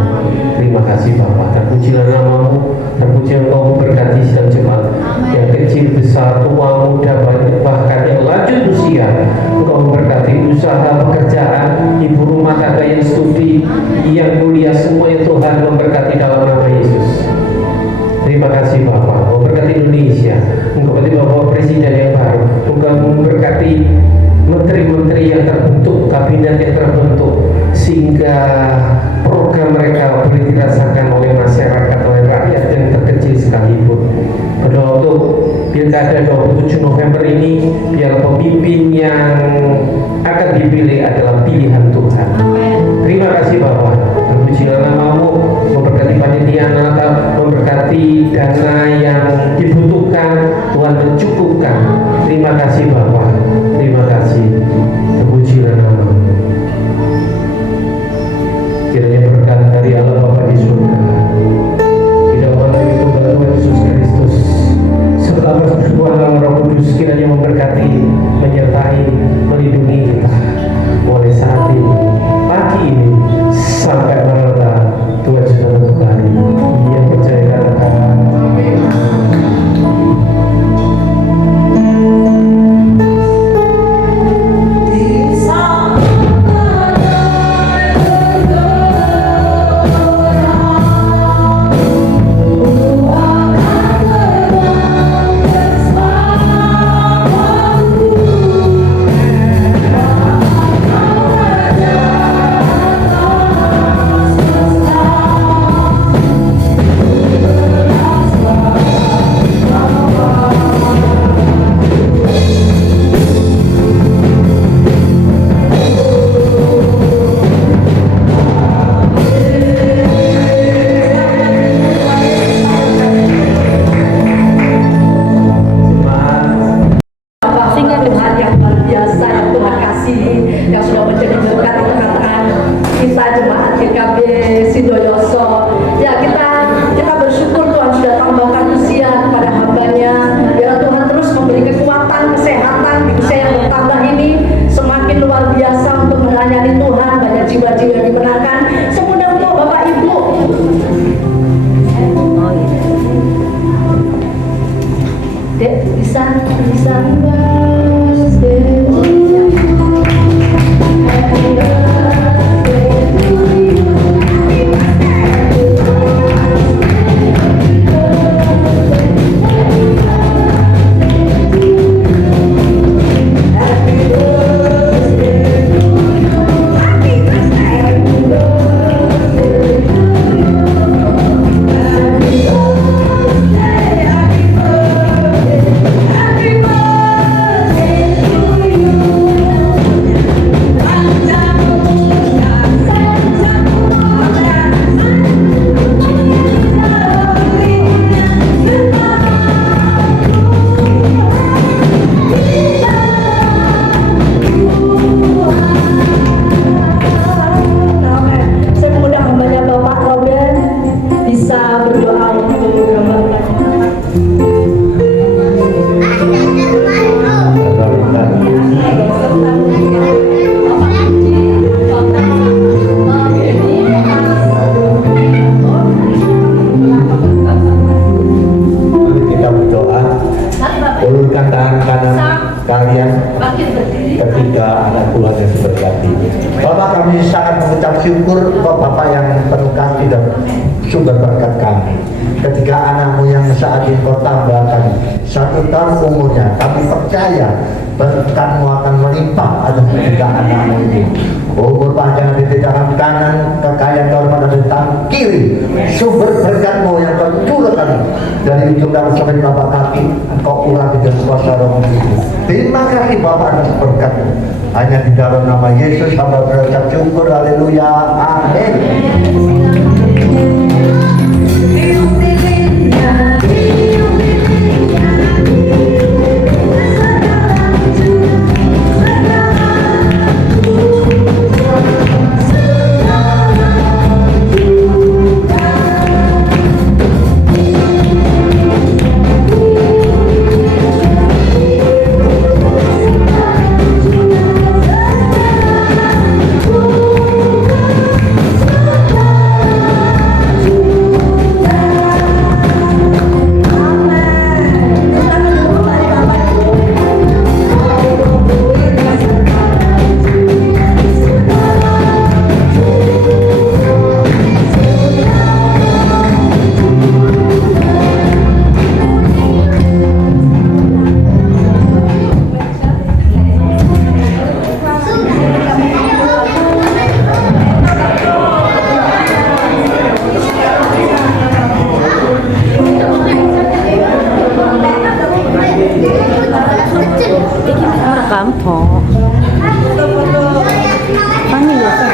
Terima kasih Bapak, terpujilah nama-Mu, terpujilah Engkau memberkati sidang jemaat yang kecil, besar, tua, muda, bahkan yang lanjut usia. Engkau memberkati usaha, pekerjaan, ibu rumah tangga yang studi, yang kuliah, semua yang Tuhan memberkati dalam nama Yesus. Terima kasih Bapak, memberkati Indonesia, memberkati Bapak Presiden yang baru, memberkati menteri-menteri yang terbentuk, kabinet yang terbentuk, sehingga program mereka boleh dirasakan oleh masyarakat, oleh rakyat yang terkecil sekalipun. Berdoa untuk Pilkada 27 November ini biar pemimpin yang akan dipilih adalah pilihan Tuhan. Terima kasih Bapak. Terpujilah namamu, memberkati panitia Natal, memberkati dana yang dibutuhkan, Tuhan mencukupkan. Terima kasih Bapak. Terima kasih. Terpujilah namamu. Kiranya berkat dari Allah Bapa di surga, tidak melalui Tuhan Yesus Kristus, serta persekutuan Roh Kudus kiranya memberkati, menyertai, melindungi kita mulai saat ini, pagi ini sampai Maranatha Tuhan sudah kembali. Yang percaya katakan amin. Ketiga anak Tuhan yang diberkati. Bapak, kami sangat mengucap syukur Bapak yang penuh kasih dan sumber berkat kami. Ketika anakmu yang saat ini kau tambahkan 1 tahun umurnya, kami percaya berkatmu akan melimpah atas ketiga anakmu ini. Umur panjang di tangan kanan, kekayaan kehormatan di tangan kiri. Sumber berkatmu yang kau curahkan dari ujung rambut sampai telapak kaki, kau urapi dengan kuasa Roh Kudus. Terima kasih Bapak atas berkatmu. Hanya di dalam nama Yesus hamba berucap syukur. Haleluya. Amin. Panggil ya.